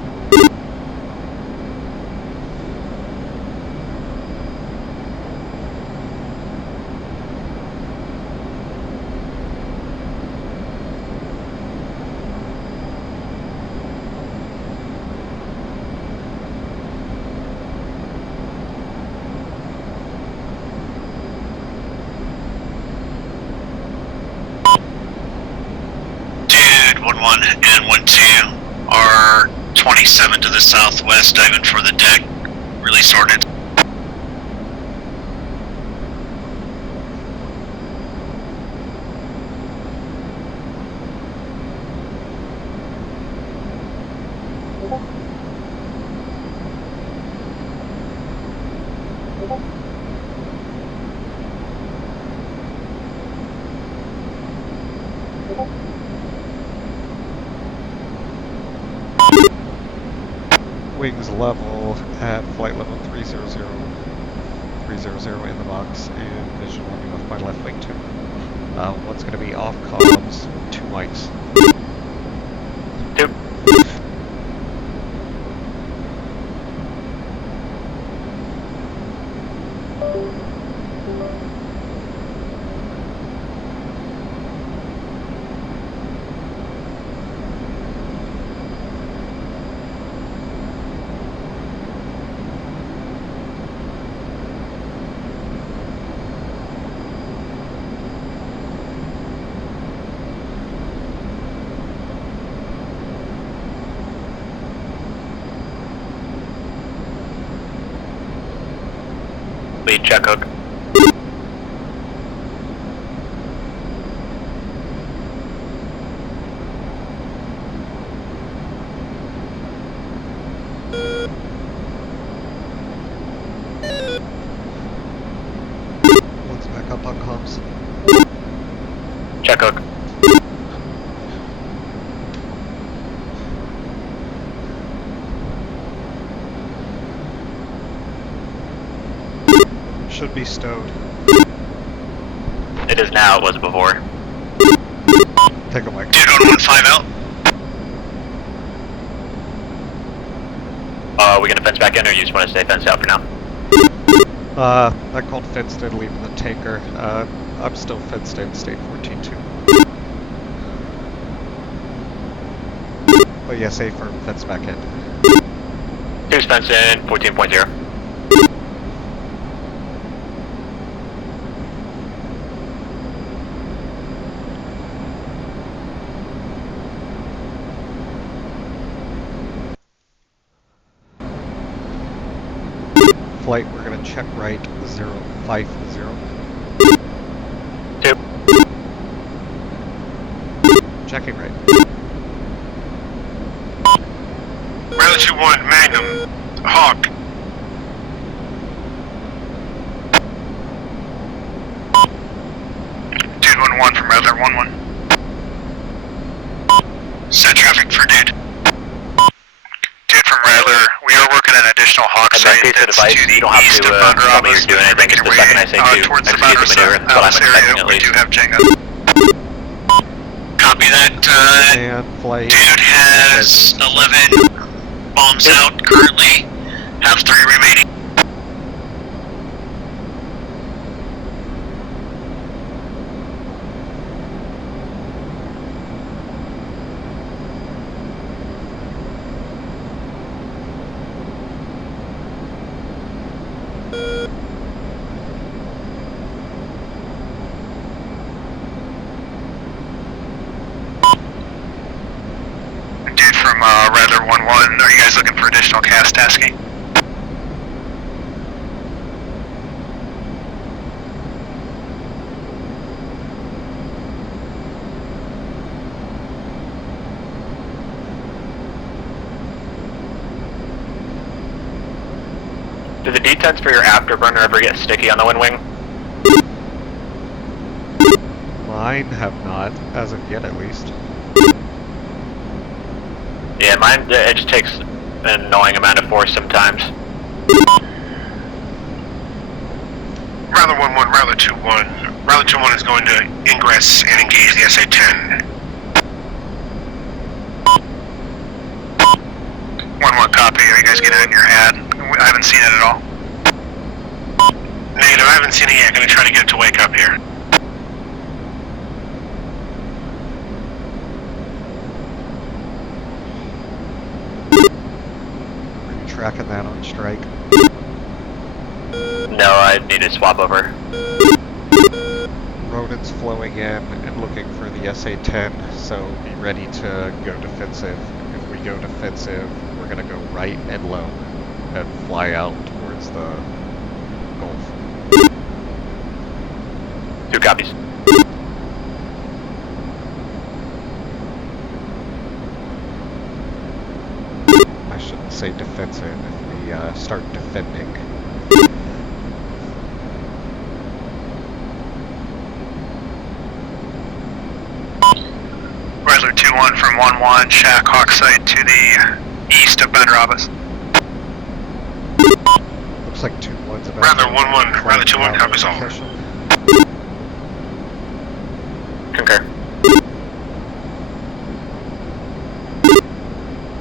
Dude, 1-1 and 1-2 are 27 to the southwest, diving for the deck. Release ordnance. Wings level at flight level 300. 300 in the box, and visual on you with my left wing too. What's going to be off comms, 2 mics. 2. Lead check hook. Let's back up on comms. Check hook. Should be stowed. It is now, it wasn't before. Take a mic. Dude, 1-1-5 out. We gonna fence back in, or you just want to stay fenced out for now? I called fenced in, leaving the tanker. I'm still fenced in, state 14-2. Oh yes, A firm, fence back in. 2's fence in, 14.0. Flight, we're gonna check right 050. 2. Checking right. Rather 2-1, Magnum, Hawk. Dude 1-1 from Rather 1-1. Set traffic for Dude. Dude from Rattler, we are working an additional Hawk And site then that's device, to the you don't have east to of Thunder tell me Robbins. you're doing anything, just the second I say to, towards the execute Thunder the maneuver, and that's what I'm expecting at we least. do have Jenga. Copy that, And flight. Dude has 11 bombs out currently, have 3 remaining. Dude from Rather 1-1, are you guys looking for additional cast tasking? Do the detents for your afterburner ever get sticky on the WinWing? Mine have not, as of yet at least. Yeah, mine, it just takes an annoying amount of force sometimes. Rather 1-1, Rather 2-1. Rather 2-1 is going to ingress and engage the SA-10. 1-1 copy, are you guys getting it in your head? I haven't seen it at all. Negative, I haven't seen it yet. Gonna try to get it to wake up here. Are you tracking that on strike? No, I need to swap over. Rodent's flowing in and looking for the SA-10, so be ready to go defensive. If we go defensive, we're gonna go right and low and fly out towards the Gulf. 2 copies. I shouldn't say defensive if we start defending. Rattler 2-1 from 1-1, Shack Hawk site to the east of Ben Robbins. Looks like 2-1's about Rather to 1-1, Rather 2-1 climb copies out all. of Keshem. Concur.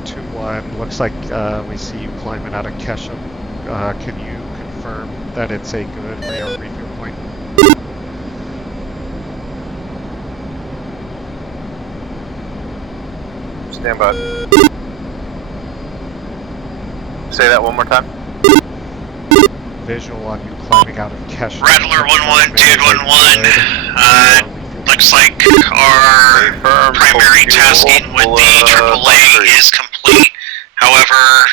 2-1, looks like we see you climbing out of Keshem. Can you confirm that it's a good radar refuel point? Stand by. Say that one more time. Visual on you climbing out of Keshem. Rattler 1-1, Dude 1-1. Looks like our Confirm, primary fuel, tasking with full, the AAA battery. is complete. However,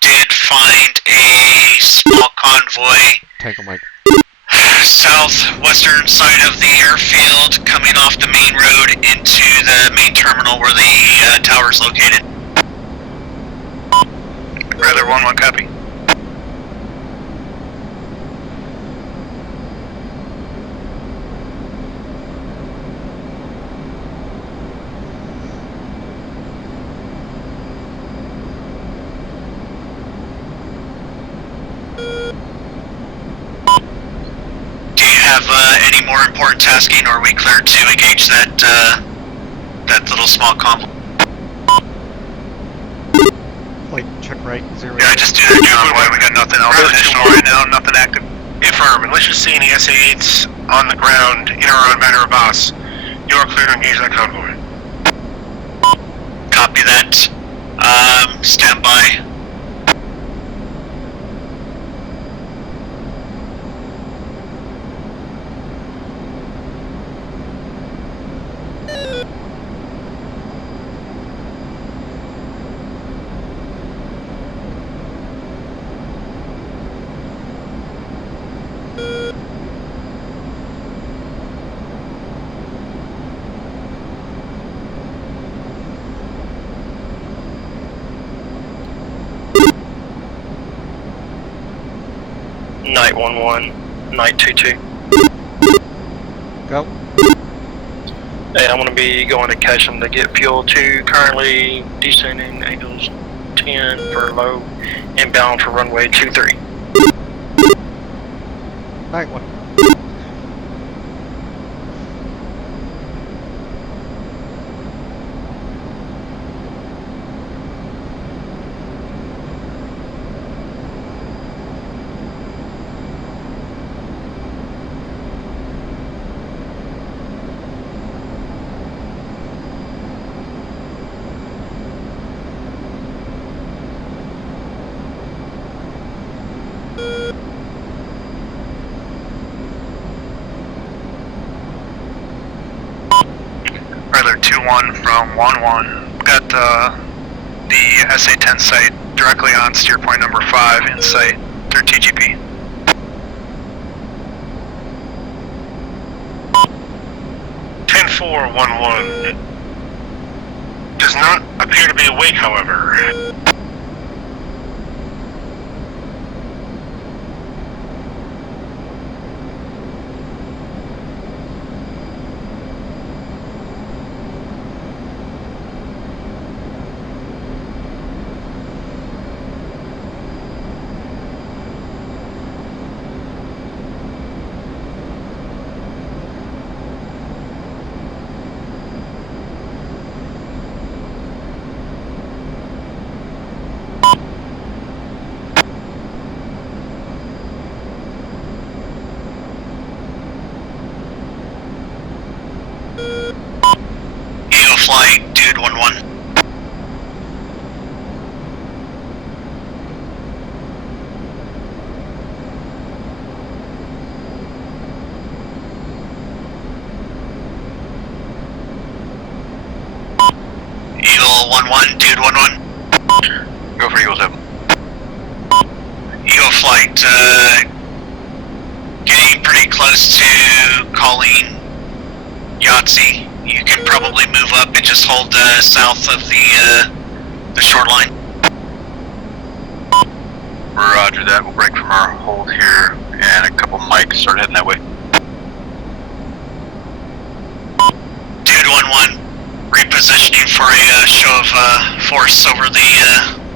did find a small convoy Tangle Mike. southwestern side of the airfield coming off the main road into the main terminal where the tower is located. Rather 1-1 copy. Do you have any more important tasking, or are we clear to engage that that little small convoy? Flight check right, 0. Yeah, just do that convoy. We got nothing else additional right now, nothing active. Affirm, unless you see any SA-8s on the ground in or around Banner Boss, you are clear to engage that convoy. Copy that. Stand by. Night 11, night 22. Go. Hey, I'm going to be going to Cubesim to get fuel 2, currently descending angles 10 for low, inbound for runway 23. Night 1. Regular 2-1 from 1-1. Got the SA-10 site directly on steer point number 5 in sight through TGP. Does not appear to be awake, however. Eagle flight, dude 1-1. Eagle 1-1, dude 1-1. Go for Eagle 7. Eagle flight, getting pretty close to calling Yahtzee. You can probably move up and just hold south of the shoreline. Roger that. We'll break from our hold here, and a couple mics start heading that way. Dude 1-1, repositioning for a show of force over the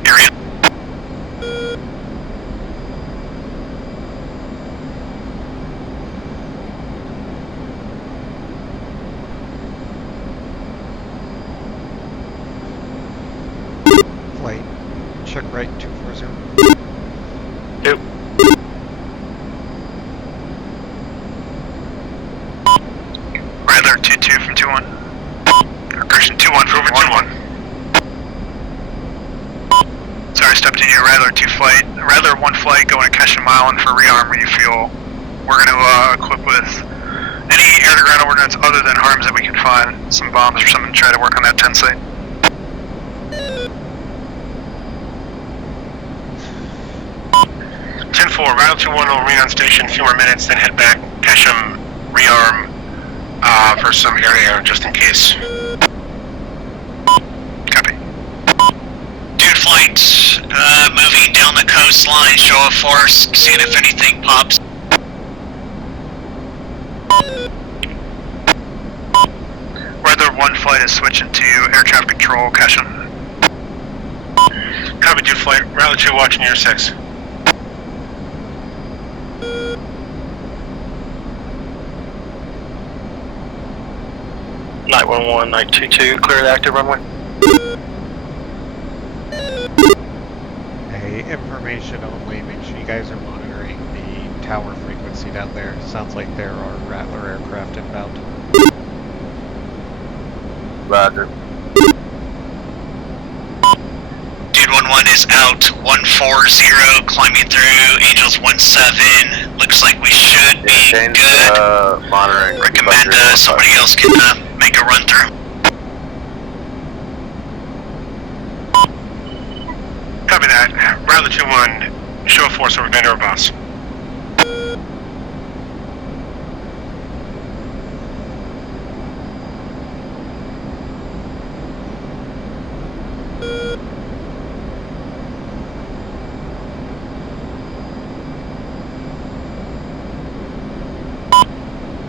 area. Flight. Check right 240. Yep. Regular 2-2 from 2-1. Or correction, 2-1 from 2-1. Sorry, stepped in your Rattler 2 flight. Rattler 1 flight going to Cubesim Island for rearm refuel. We're going to equip with any air-to-ground ordnance other than harms that we can find. Some bombs or something to try to work on that 10 site. 10-4, Rattler 2-1 will remain on station a few more minutes, then head back, Cubesim, rearm for some area just in case. Copy. Dude flight, moving down the coastline, show of force, seeing if anything pops. Weather 1 flight is switching to air traffic control, Cubesim. Copy 2 flight, Rattler 2 watching your 6. Night 11, night 22, clear the active runway. Hey, information only. Make sure you guys are monitoring the tower frequency down there. Sounds like there are Rattler aircraft inbound. Roger. 1 is out 140, climbing through Angels 17. Looks like we should be Change good. monitoring. Recommend somebody else can make a run through. Copy that. Rattler 2-1, show of force over Vandar Boss.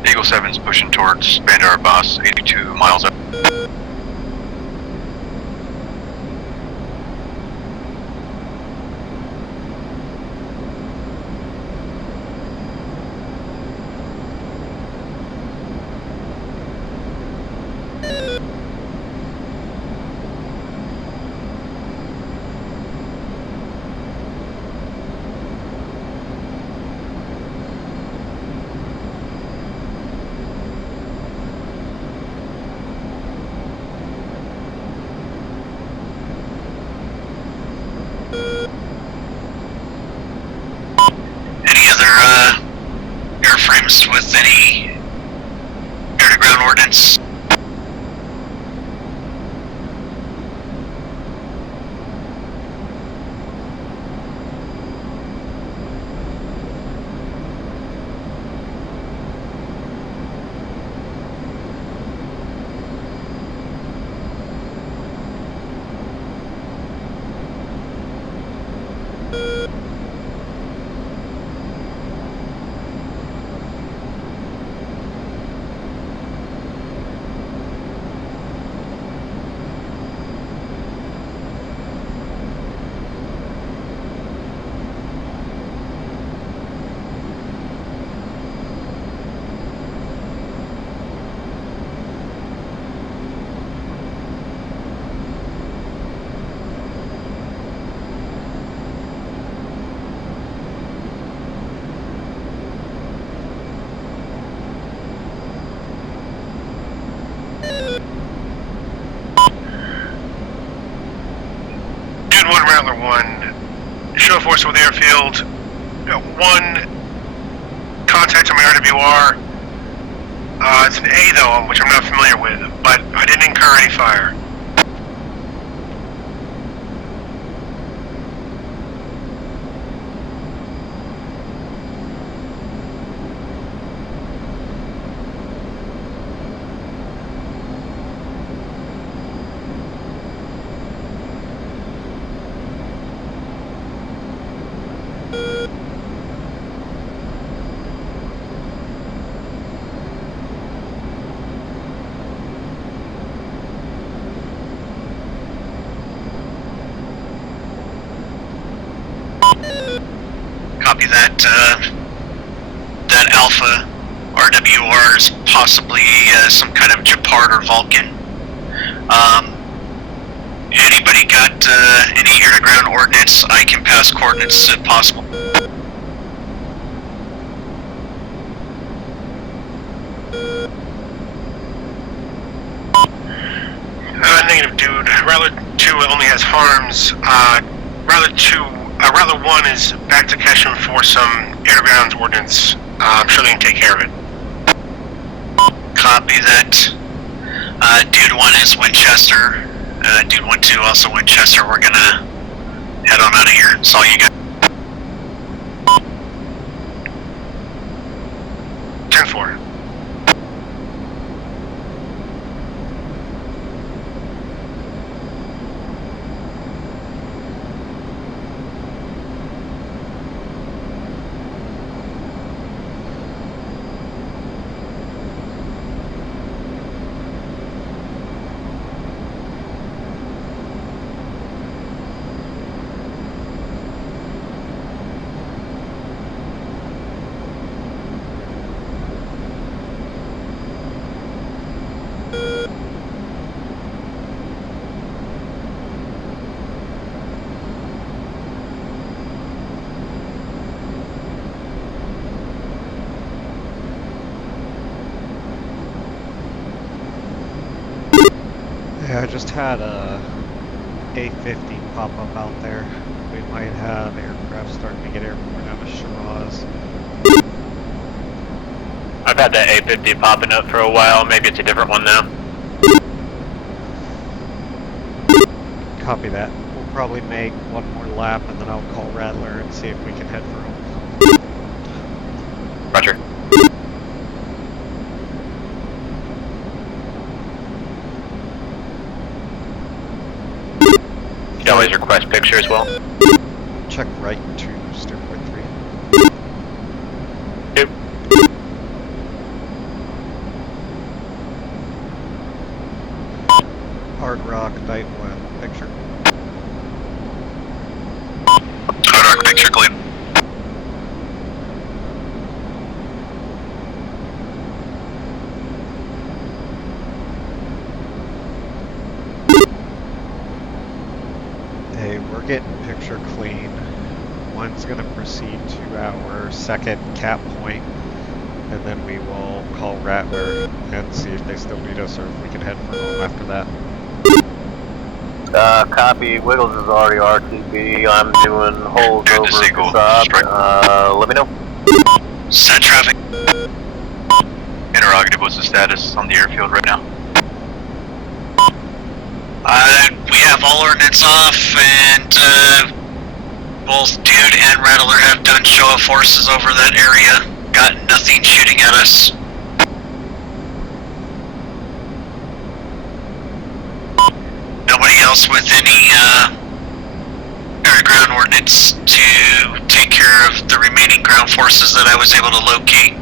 Eagle 7's pushing towards Vandar Boss, 82 miles up. Airframes with any air-to-ground ordnance? Rattler 1, show of force over the airfield. 1 contact on my RWR. It's an A though, which I'm not familiar with, but I didn't incur any fire. Copy that. That Alpha RWR is possibly some kind of Gepard or Vulcan. Anybody got any air-to-ground ordnance? I can pass coordinates if possible. Negative, dude. Rattler 2 only has harms. Rattler 1 is back to Keshem for some air-to-ground ordnance. I'm sure they can take care of it. Copy that. Dude 1 is Winchester. Dude 1-2 also Winchester. We're gonna head on out of here. That's all you got. 10-4. Yeah, I just had A-50 pop up out there. We might have aircraft starting to get airborne out of Shiraz. I've had that A-50 popping up for a while. Maybe it's a different one now. Copy that. We'll probably make one more lap and then I'll call Rattler and see if we can head for home. Roger. You can always request picture as well. Check right to steerport 3. Yep. Hard Rock, Night 1, picture. Hard Rock picture clean. Hey, we're getting picture clean. One's gonna proceed to our second cap point, and then we will call Rattler and see if they still need us or if we can head for home after that. Copy. Wiggles is already RTB. I'm doing holds Good over to see, cool. Kasab. Strike. Let me know. Set traffic. Interrogative, what's the status on the airfield right now? We have all ordnance off, and both Dude and Rattler have done show of forces over that area. Got nothing shooting at us. Nobody else with any air ground ordnance to take care of the remaining ground forces that I was able to locate.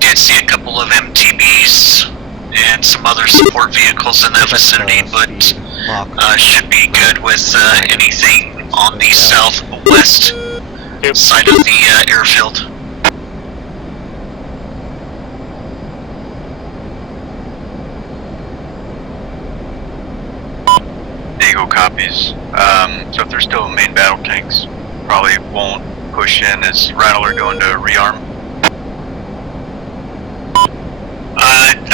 Did see a couple of MTBs and some other support vehicles in that vicinity, but should be good with anything on the southwest side of the airfield. Eagle copies. So if they're still main battle tanks, probably won't push in as Rattler going to rearm.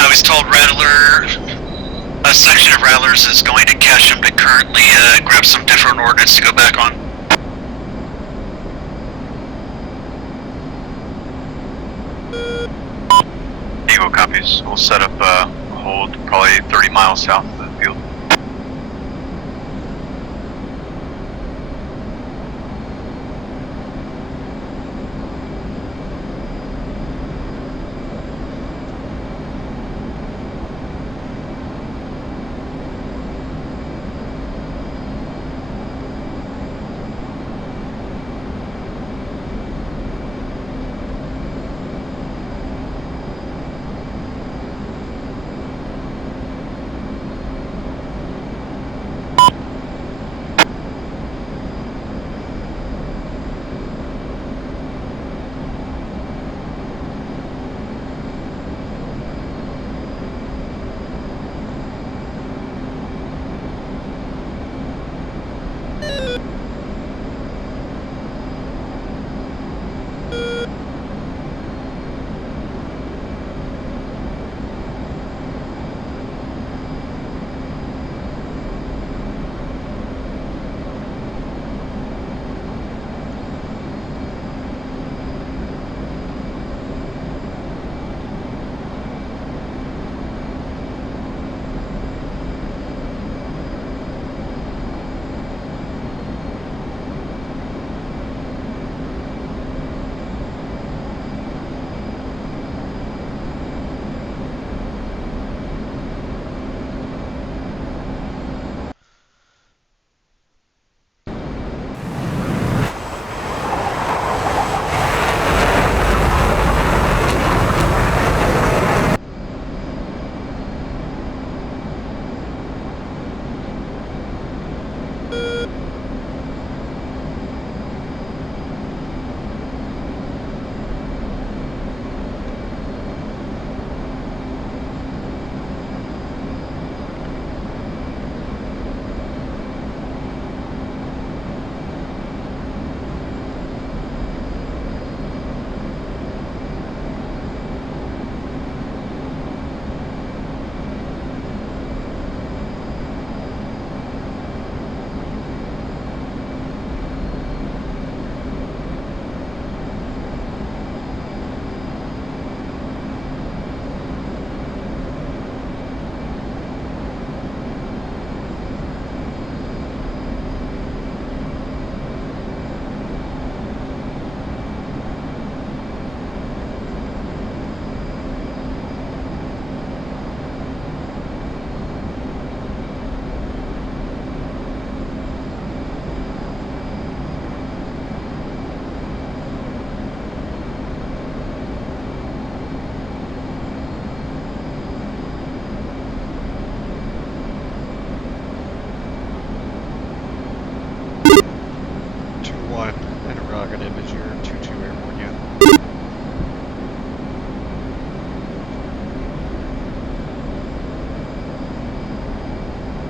I was told Rattler, a section of Rattlers is going to cache them to currently grab some different ordnance to go back on. Eagle copies. We'll set up a hold probably 30 miles south of the field.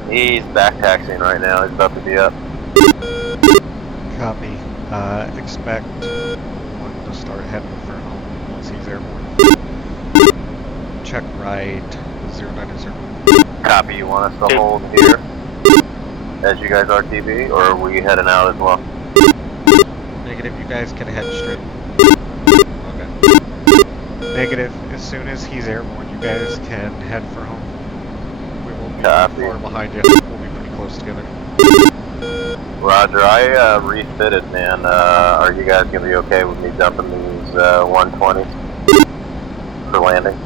He's back taxiing right now. He's about to be up. Copy. Expect one to start heading for home once he's airborne. Check right, 090. Copy. You want us to hold here as you guys RTB, or are we heading out as well? Negative, you guys can head straight. Okay. Negative, as soon as he's airborne, you guys can head for home. We won't be far behind you. We'll be pretty close together. Roger, I refitted, man. Are you guys gonna be okay with me dumping these 120s for landing?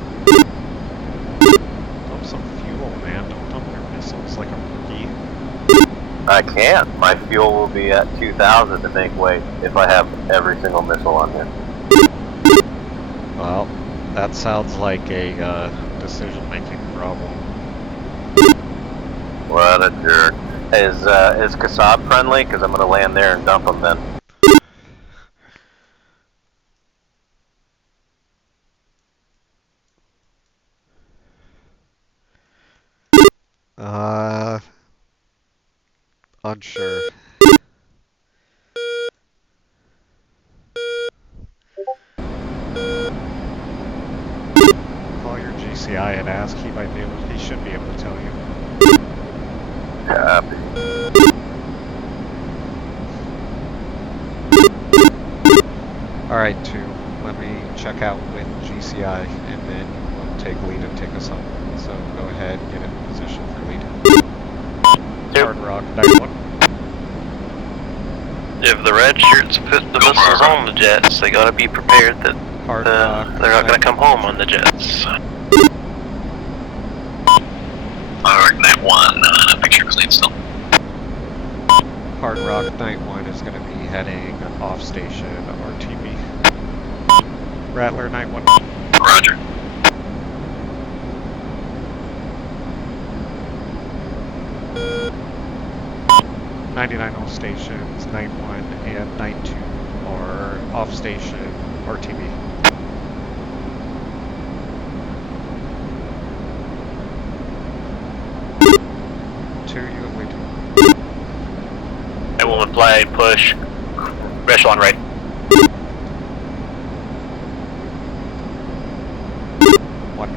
Dump some fuel, man. Don't dump your missiles like a rookie. I can't. My fuel will be at 2,000 to make weight if I have every single missile on here. Well, that sounds like a decision-making problem. What a jerk. Is Kasab friendly? Because I'm going to land there and dump them then. Unsure. Call your GCI and ask. He should be able to tell you. Copy. Alright, 2. Let me check out with GCI and then we'll take lead and take us home. So go ahead, get in position for lead. Hard Rock, 91. If the red shirts put the missiles on the jets, they gotta be prepared that they're not gonna come home on the jets. Alright, Night 1, picture clean still. Hard Rock, Night 1 is going to be heading off station RTB. Rattler, Night 1. Roger. All stations, Night 1 and Night 2 are off station RTB. You have lead. I will apply push. Echelon right. One.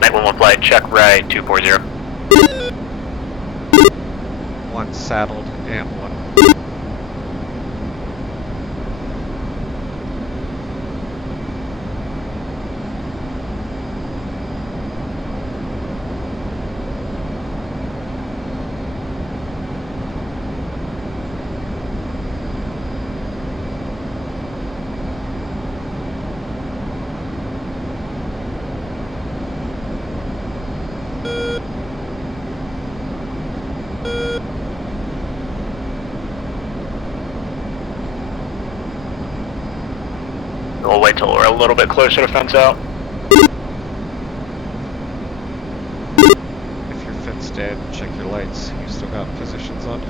Night 1 will fly check right 240. 1 saddled and 1. We'll wait till we're a little bit closer to fence out. If your fence dead, check your lights. You still got positions on.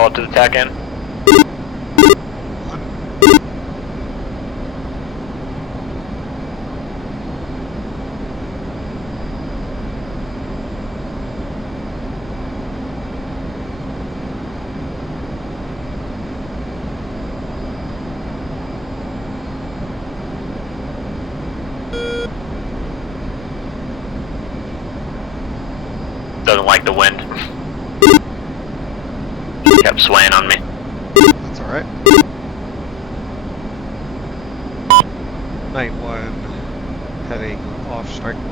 pull up to the tack in. Doesn't like the wind. Kept swaying on me. That's alright. Night 1, heading off strike 1.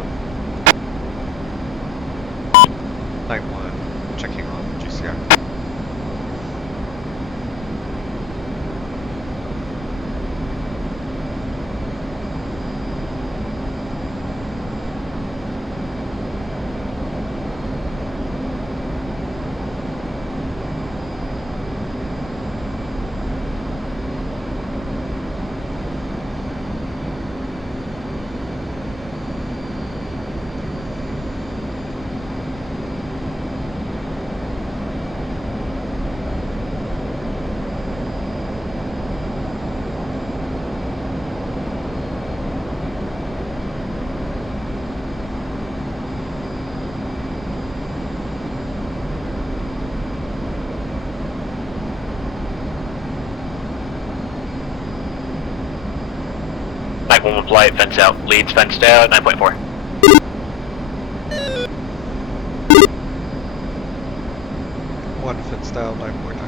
Night 1, checking on GCI. Night 1 with flight, fence out. Leads fenced out, 9.4. One fenced out, 9.9.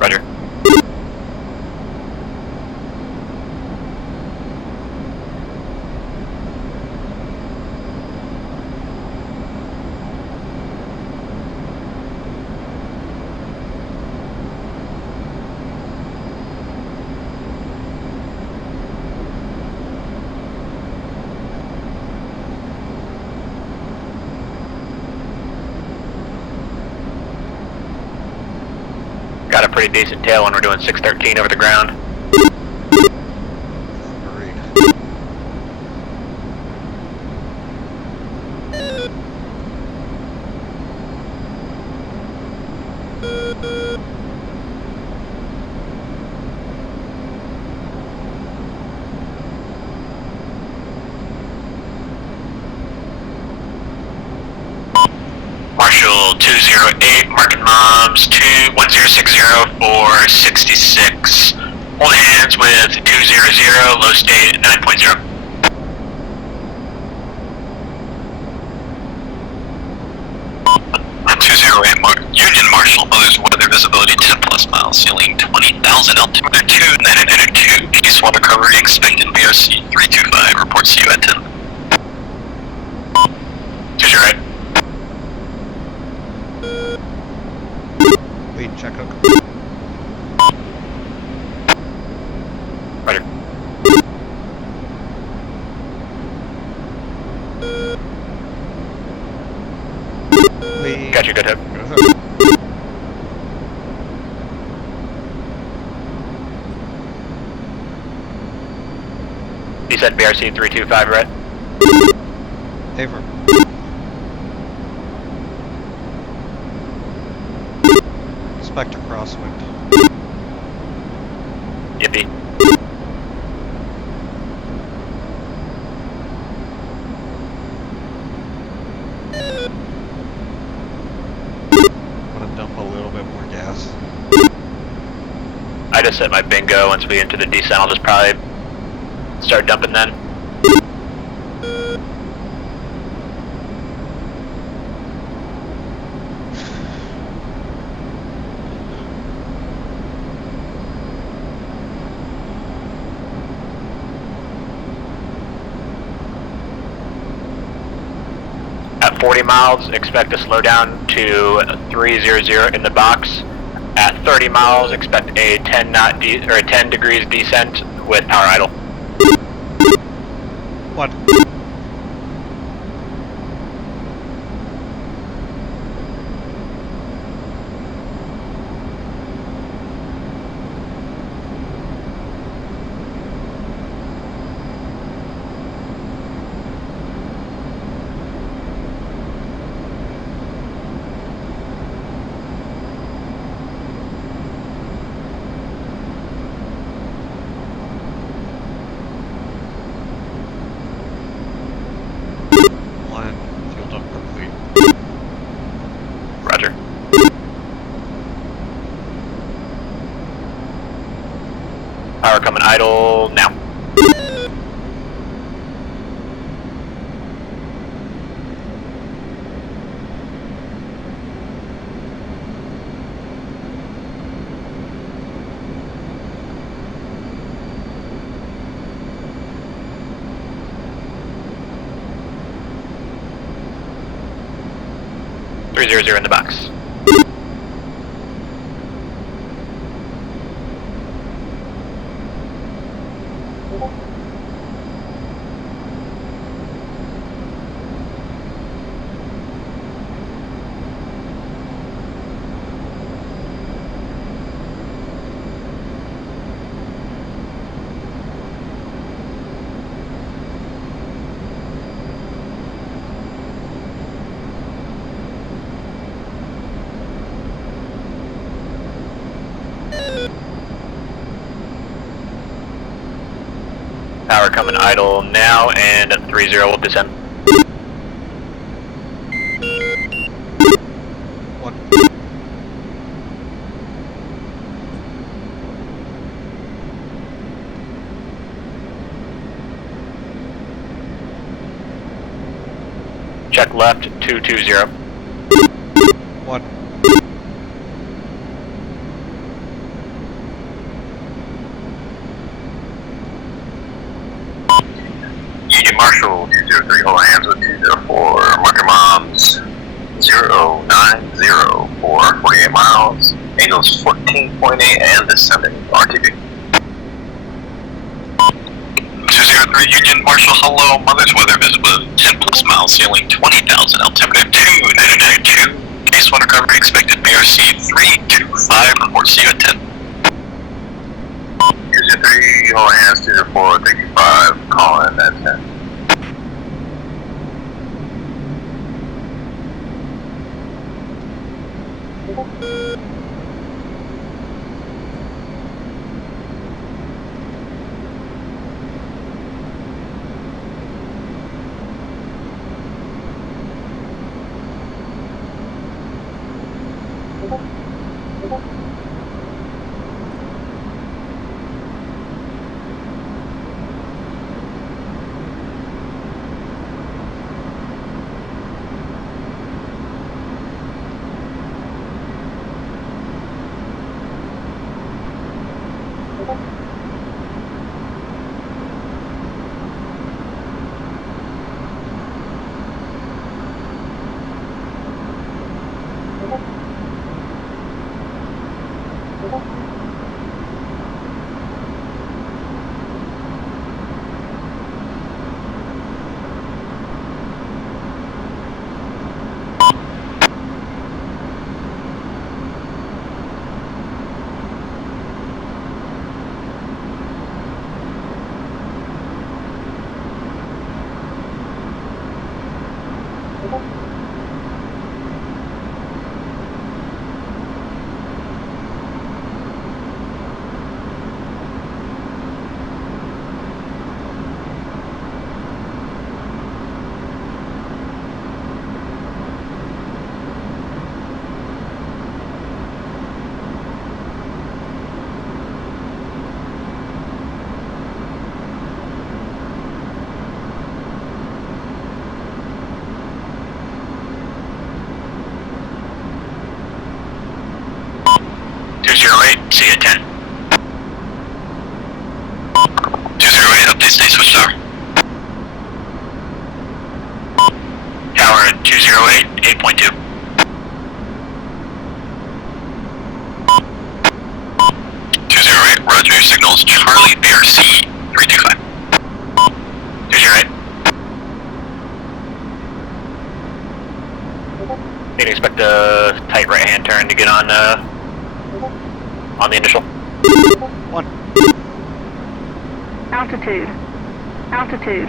Roger. Got a pretty decent tail when we're doing 613 over the ground. Marshall 208, marking moms 21060 for 66. Hold hands with 200, low state 9.0. Union Marshall, Mother's weather visibility 10 plus miles, ceiling 20,000, altimeter 2, 2. Case water recovery expected BRC 325, reports to you at 10. 208. Lead check hook. Roger. Lead. Got you, good hook. Good hook. You said BRC 325, right? Affirm. Suspect a crosswind. Yippee. I'm gonna dump a little bit more gas. I just set my bingo. Once we enter the descent, I'll just probably start dumping then. At 40 miles, expect to slow down to 300 in the box. At 30 miles, expect a 10 degrees descent with power idle. What? Roger. Power coming idle now. In the box. Power coming idle now, and at 30 will descend. What? Check left 220. What? Union Marshal 203, hold hands with 204, marker moms 090 for 48 miles, angles 14.8 and descending, RTB. 203 Union Marshal, hello, mother's weather visible 10 plus miles, sailing 20,000, altimeter 2992, case 1 recovery expected BRC 325, report see you at 10. 203, hold hands 204, 35, calling at 10. see you at 10. 208, update state switch tower. Tower at 208, 8.2. 208, roger your signals. Charlie Bear C 325. 208. You can expect a tight right-hand turn to get on the initial. 1. Altitude. Altitude.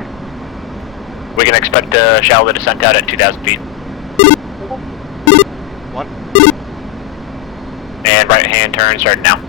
We can expect a shallow descent out at 2,000 feet. 1. And right-hand turn starting now.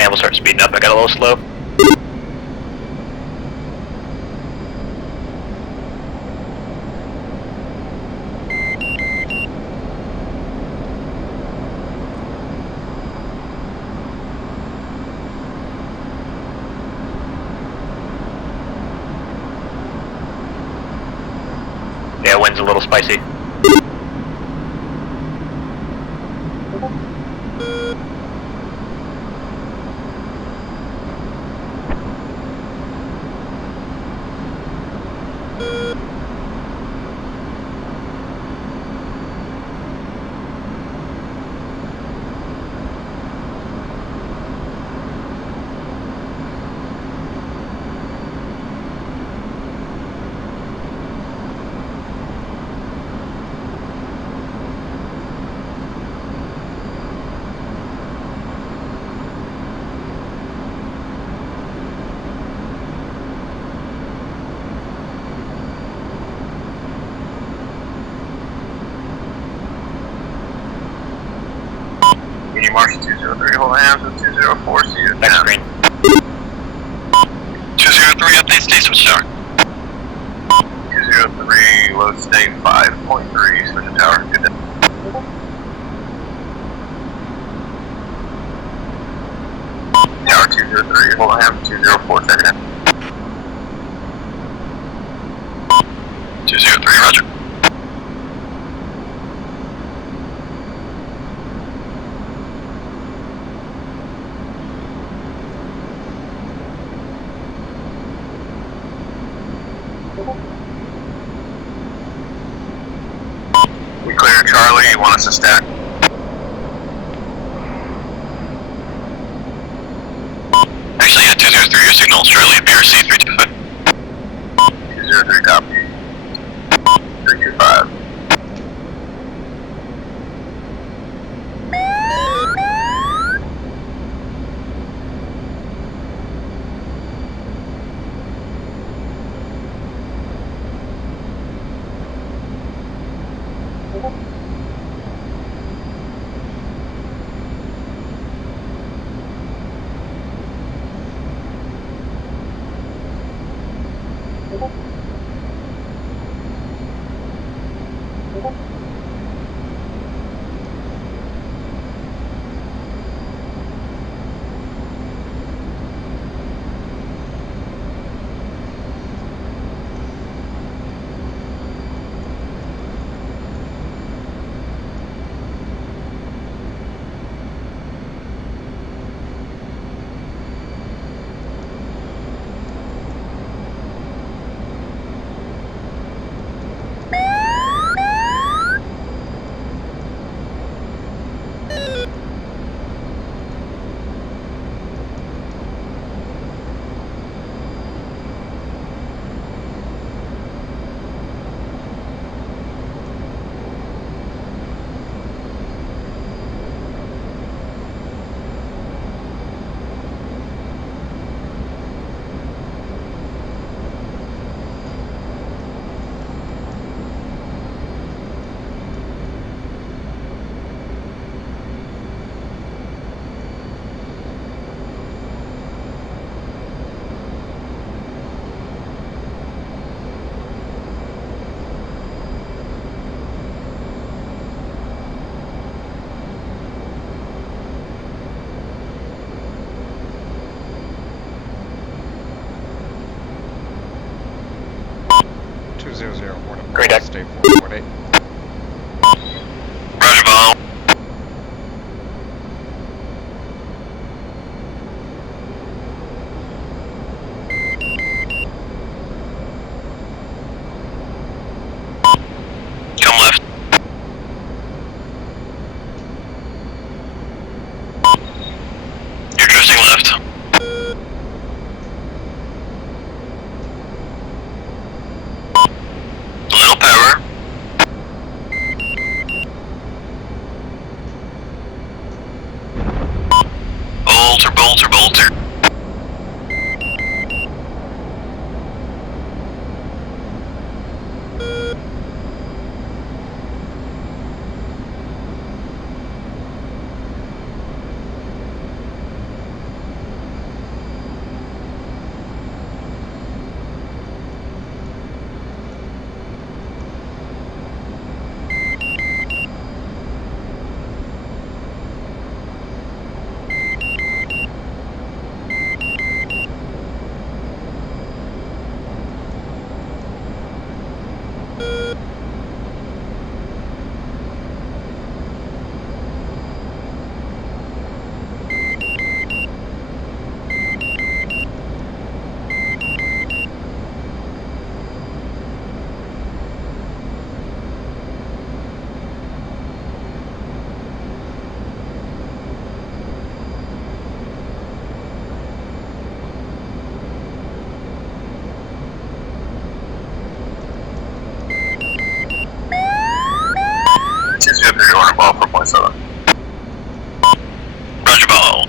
And we'll start speeding up. I got a little slow. Yeah, wind's a little spicy. Medium Marshal 203, hold hands with 204, see you at Next 10. screen. 203, update state switch tower. 203, load state 5.3, switch to tower, good day. Tower 203, hold hands, 204, check it in. 203, roger. We clear Charlie, you want us to stack? Actually, yeah, 203, your signal, Charlie Bear C 325. 203, copy. 325. 200 Hornet Green Ball, deck. stay 448. Roger, ball. Come left. You're drifting left. Little power. Bolter, bolter, bolter. Roger, ball 4.7. Roger, ball.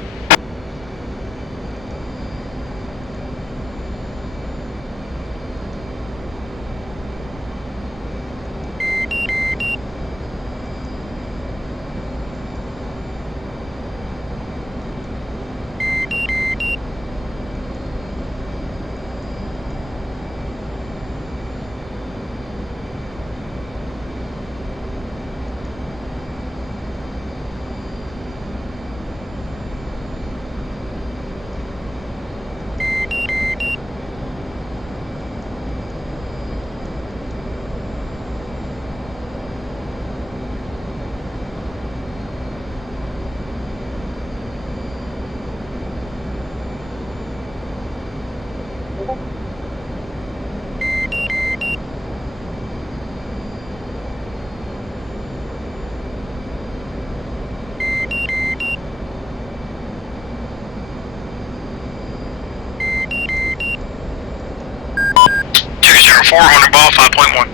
Four hundred ball 5.1.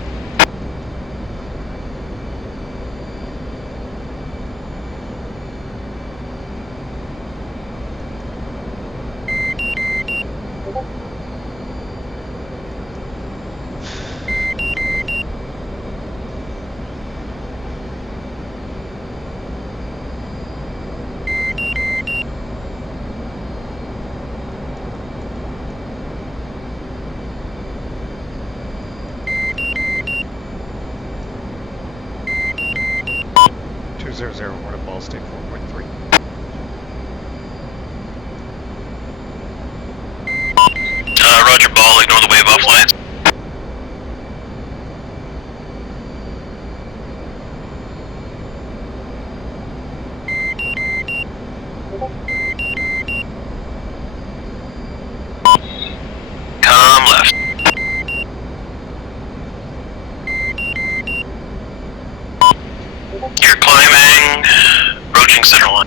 Hornet Ball, stay 4.3. Roger, ball. Ignore the wave offlines. Come left. You're climbing, approaching center line.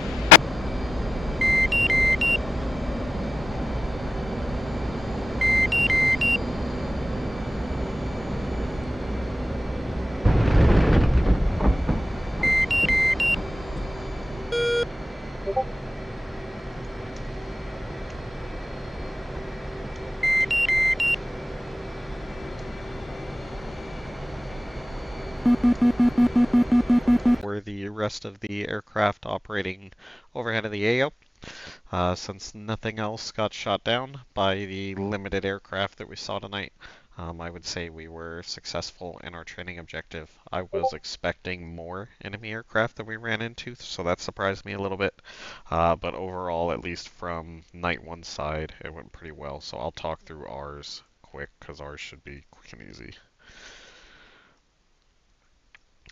For the rest of the aircraft operating overhead of the AO, since nothing else got shot down by the limited aircraft that we saw tonight, I would say we were successful in our training objective. I was expecting more enemy aircraft that we ran into, so that surprised me a little bit. But overall, at least from Night 1 side, it went pretty well. So I'll talk through ours quick, because ours should be quick and easy.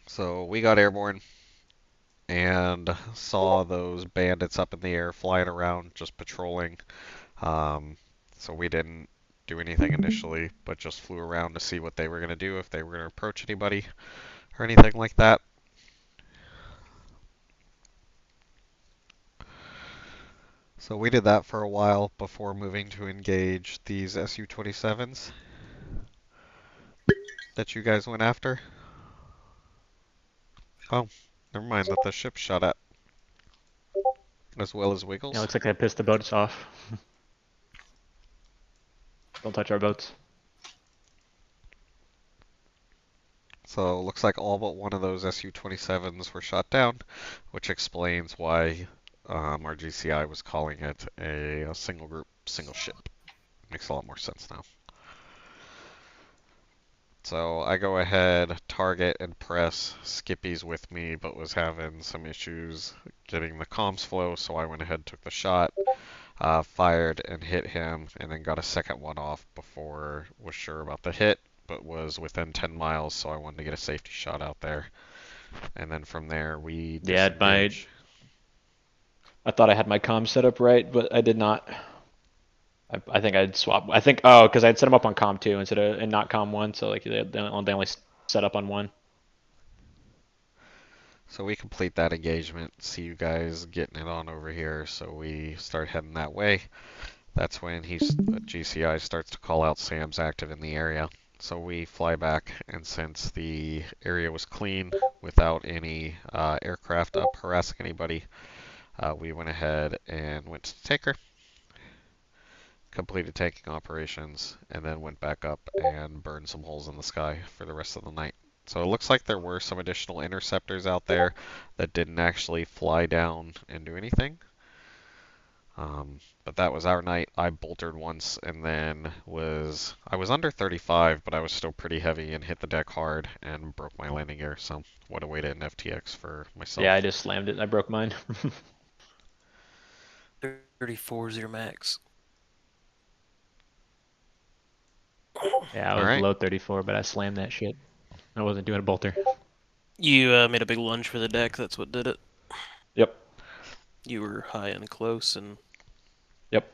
So we got airborne and saw those bandits up in the air flying around, just patrolling. So we didn't do anything initially, but just flew around to see what they were going to do, if they were going to approach anybody or anything like that. So we did that for a while before moving to engage these Su-27s that you guys went after. Oh, never mind that the ship shot at. As well as Wiggles. Yeah, looks like they pissed the boats off. Don't touch our boats. So it looks like all but one of those Su-27s were shot down, which explains why our GCI was calling it a single group, single ship. Makes a lot more sense now. So I go ahead, target, and press. Skippy's with me, but was having some issues getting the comms flow, so I went ahead and took the shot, fired and hit him, and then got a second one off before was sure about the hit, but was within 10 miles, so I wanted to get a safety shot out there. And then from there, we disengage. I thought I had my comms set up right, but I did not. I think I'd swap. I think, because I'd set them up on COM 2 instead of, and not COM 1, so like they only set up on 1. So we complete that engagement, see you guys getting it on over here, so we start heading that way. That's when GCI starts to call out Sam's active in the area. So we fly back, and since the area was clean without any aircraft up harassing anybody, we went ahead and went to the tanker, completed tanking operations, and then went back up and burned some holes in the sky for the rest of the night. So it looks like there were some additional interceptors out there that didn't actually fly down and do anything. But that was our night. I boltered once and then I was under 35, but I was still pretty heavy and hit the deck hard and broke my landing gear. So what a way to end FTX for myself. Yeah, I just slammed it. I broke mine. 34 0 max. Yeah, I was below 34, but I slammed that shit. I wasn't doing a bolter. You made a big lunge for the deck. That's what did it. Yep. You were high and close, and yep,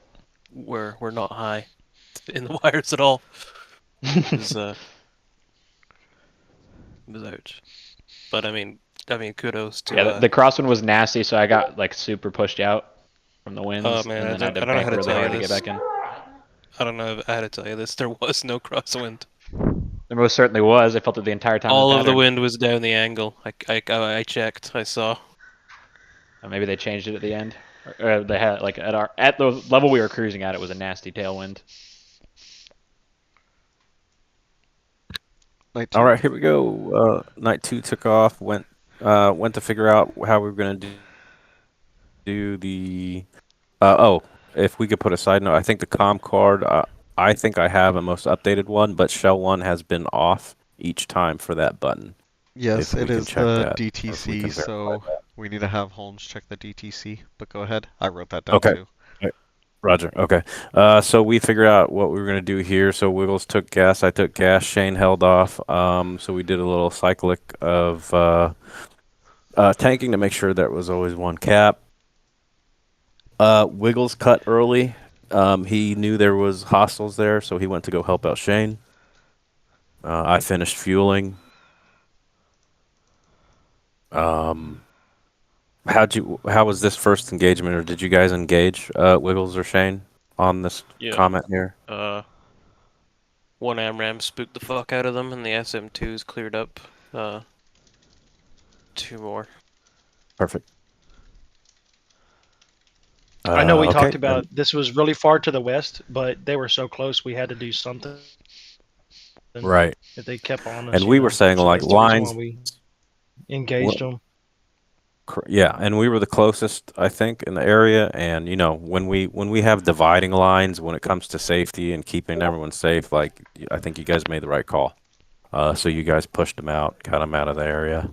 we're not high in the wires at all. It was ouch. But I mean, kudos to. Yeah, the cross one was nasty, so I got like super pushed out from the winds. Oh man, and then I had to bank really hard to get back in. I don't know if I had to tell you this. There was no crosswind. There most certainly was. I felt it the entire time. All of the wind was down the angle. I checked. I saw. Maybe they changed it at the end. Or they had like at the level we were cruising at, it was a nasty tailwind. All right, here we go. Night 2 took off. Went to figure out how we were going to do the. If we could put a side note, I think the comm card. I think I have a most updated one, but Shell 1 has been off each time for that button. Yes, it is the DTC, so we need to have Holmes check the DTC. But go ahead. I wrote that down too. Roger. Okay. So we figured out what we were going to do here. So Wiggles took gas. I took gas. Shane held off. So we did a little cyclic of tanking to make sure there was always one cap. Wiggles cut early. He knew there was hostiles there, so he went to go help out Shane. I finished fueling. How was this first engagement, or did you guys engage Wiggles or Shane on this comment here? One AMRAM spooked the fuck out of them, and the SM2s cleared up 2 more. Perfect. I know we talked about this was really far to the west, but they were so close we had to do something. Right. If they kept on us, and we were saying like lines. We engaged them. Yeah, and we were the closest, I think, in the area. And you know, when we have dividing lines when it comes to safety and keeping everyone safe, like I think you guys made the right call. So you guys pushed them out, got them out of the area.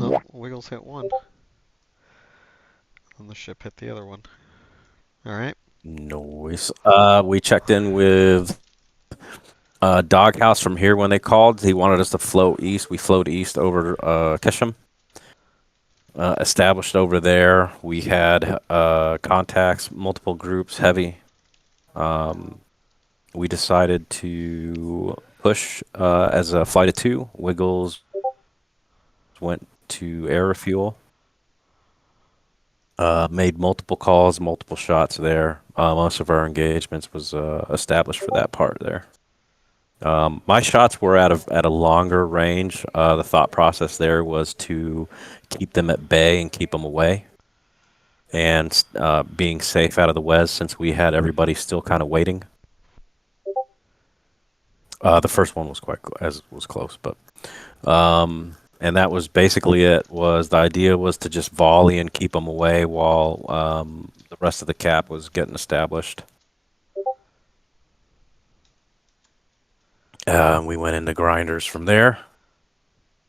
Oh, Wiggles hit one. And the ship hit the other one. Alright. Noise. We checked in with Doghouse from here when they called. He wanted us to float east. We float east over Cubesim. Established over there. We had contacts, multiple groups, heavy. We decided to push as a flight of two. Wiggles went to air refuel. Made multiple calls, multiple shots there. Most of our engagements was established for that part there. My shots were at a longer range. The thought process there was to keep them at bay and keep them away, and being safe out of the WES since we had everybody still kind of waiting. The first one was was close, but and that was basically it. Was the idea was to just volley and keep them away while the rest of the cap was getting established. We went into grinders from there.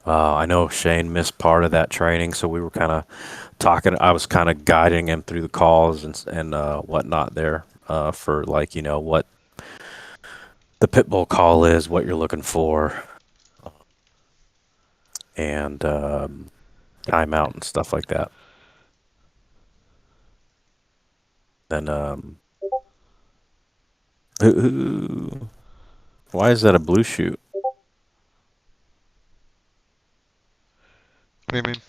I know Shane missed part of that training, so we were kind of talking. I was kind of guiding him through the calls and whatnot there for like what the pitbull call is, what you're looking for, and timeout and stuff like that. Then why is that a blue chute? What do you mean?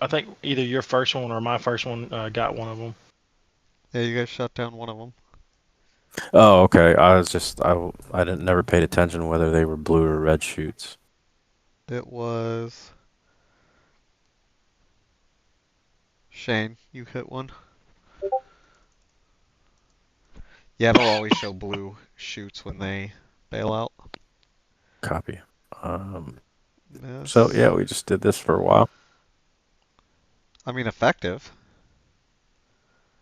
I think either your first one or my first one got one of them. Yeah, you guys shut down one of them. Oh, okay. I didn't never paid attention whether they were blue or red chutes. It was Shane. You hit one. Yeah, they'll always show blue chutes when they bail out. Copy. Yes. So yeah, we just did this for a while. I mean, effective.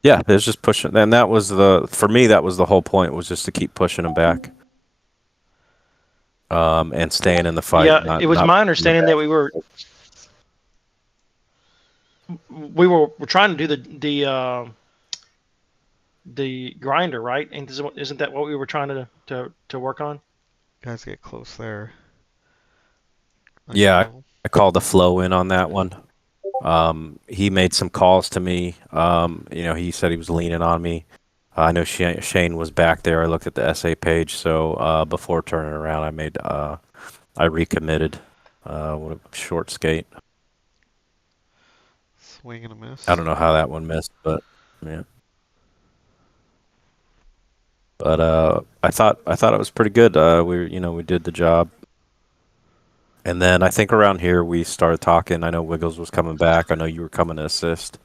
Yeah, it's just pushing, and that was for me, that was the whole point, was just to keep pushing them back, and staying in the fight. Yeah, it was my understanding that we were trying to do the grinder, right? And isn't that what we were trying to work on? Guys, get close there. Yeah, I called the flow in on that one. He made some calls to me. He said he was leaning on me. I know Shane was back there. I looked at the SA page, so before turning around, I recommitted. What a short skate. Swing and a miss. I don't know how that one missed, but yeah. But I thought it was pretty good. We did the job. And then I think around here we started talking. I know Wiggles was coming back. I know you were coming to assist.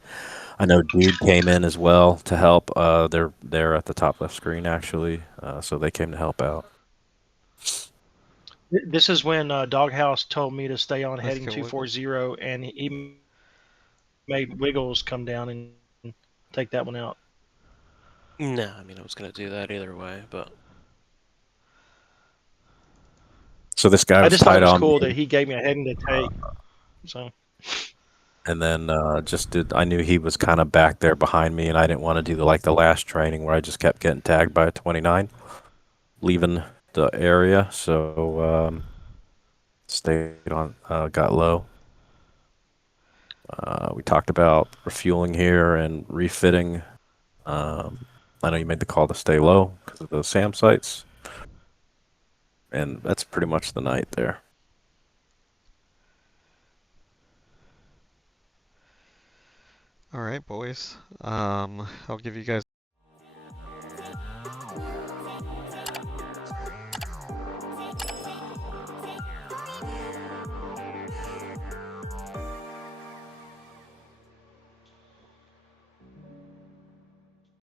I know Dude came in as well to help. They're at the top left screen actually, so they came to help out. This is when Doghouse told me to stay on heading 240, and he made Wiggles come down and take that one out. No, I mean I was gonna do that either way, but. So this guy was I just thought tied it was on cool me. that he gave me a heading to take. So. And then I knew he was kind of back there behind me, and I didn't want to do the last training where I just kept getting tagged by a 29, leaving the area. So stayed on, got low. We talked about refueling here and refitting. I know you made the call to stay low because of the SAM sites. And that's pretty much the night there. All right, boys. I'll give you guys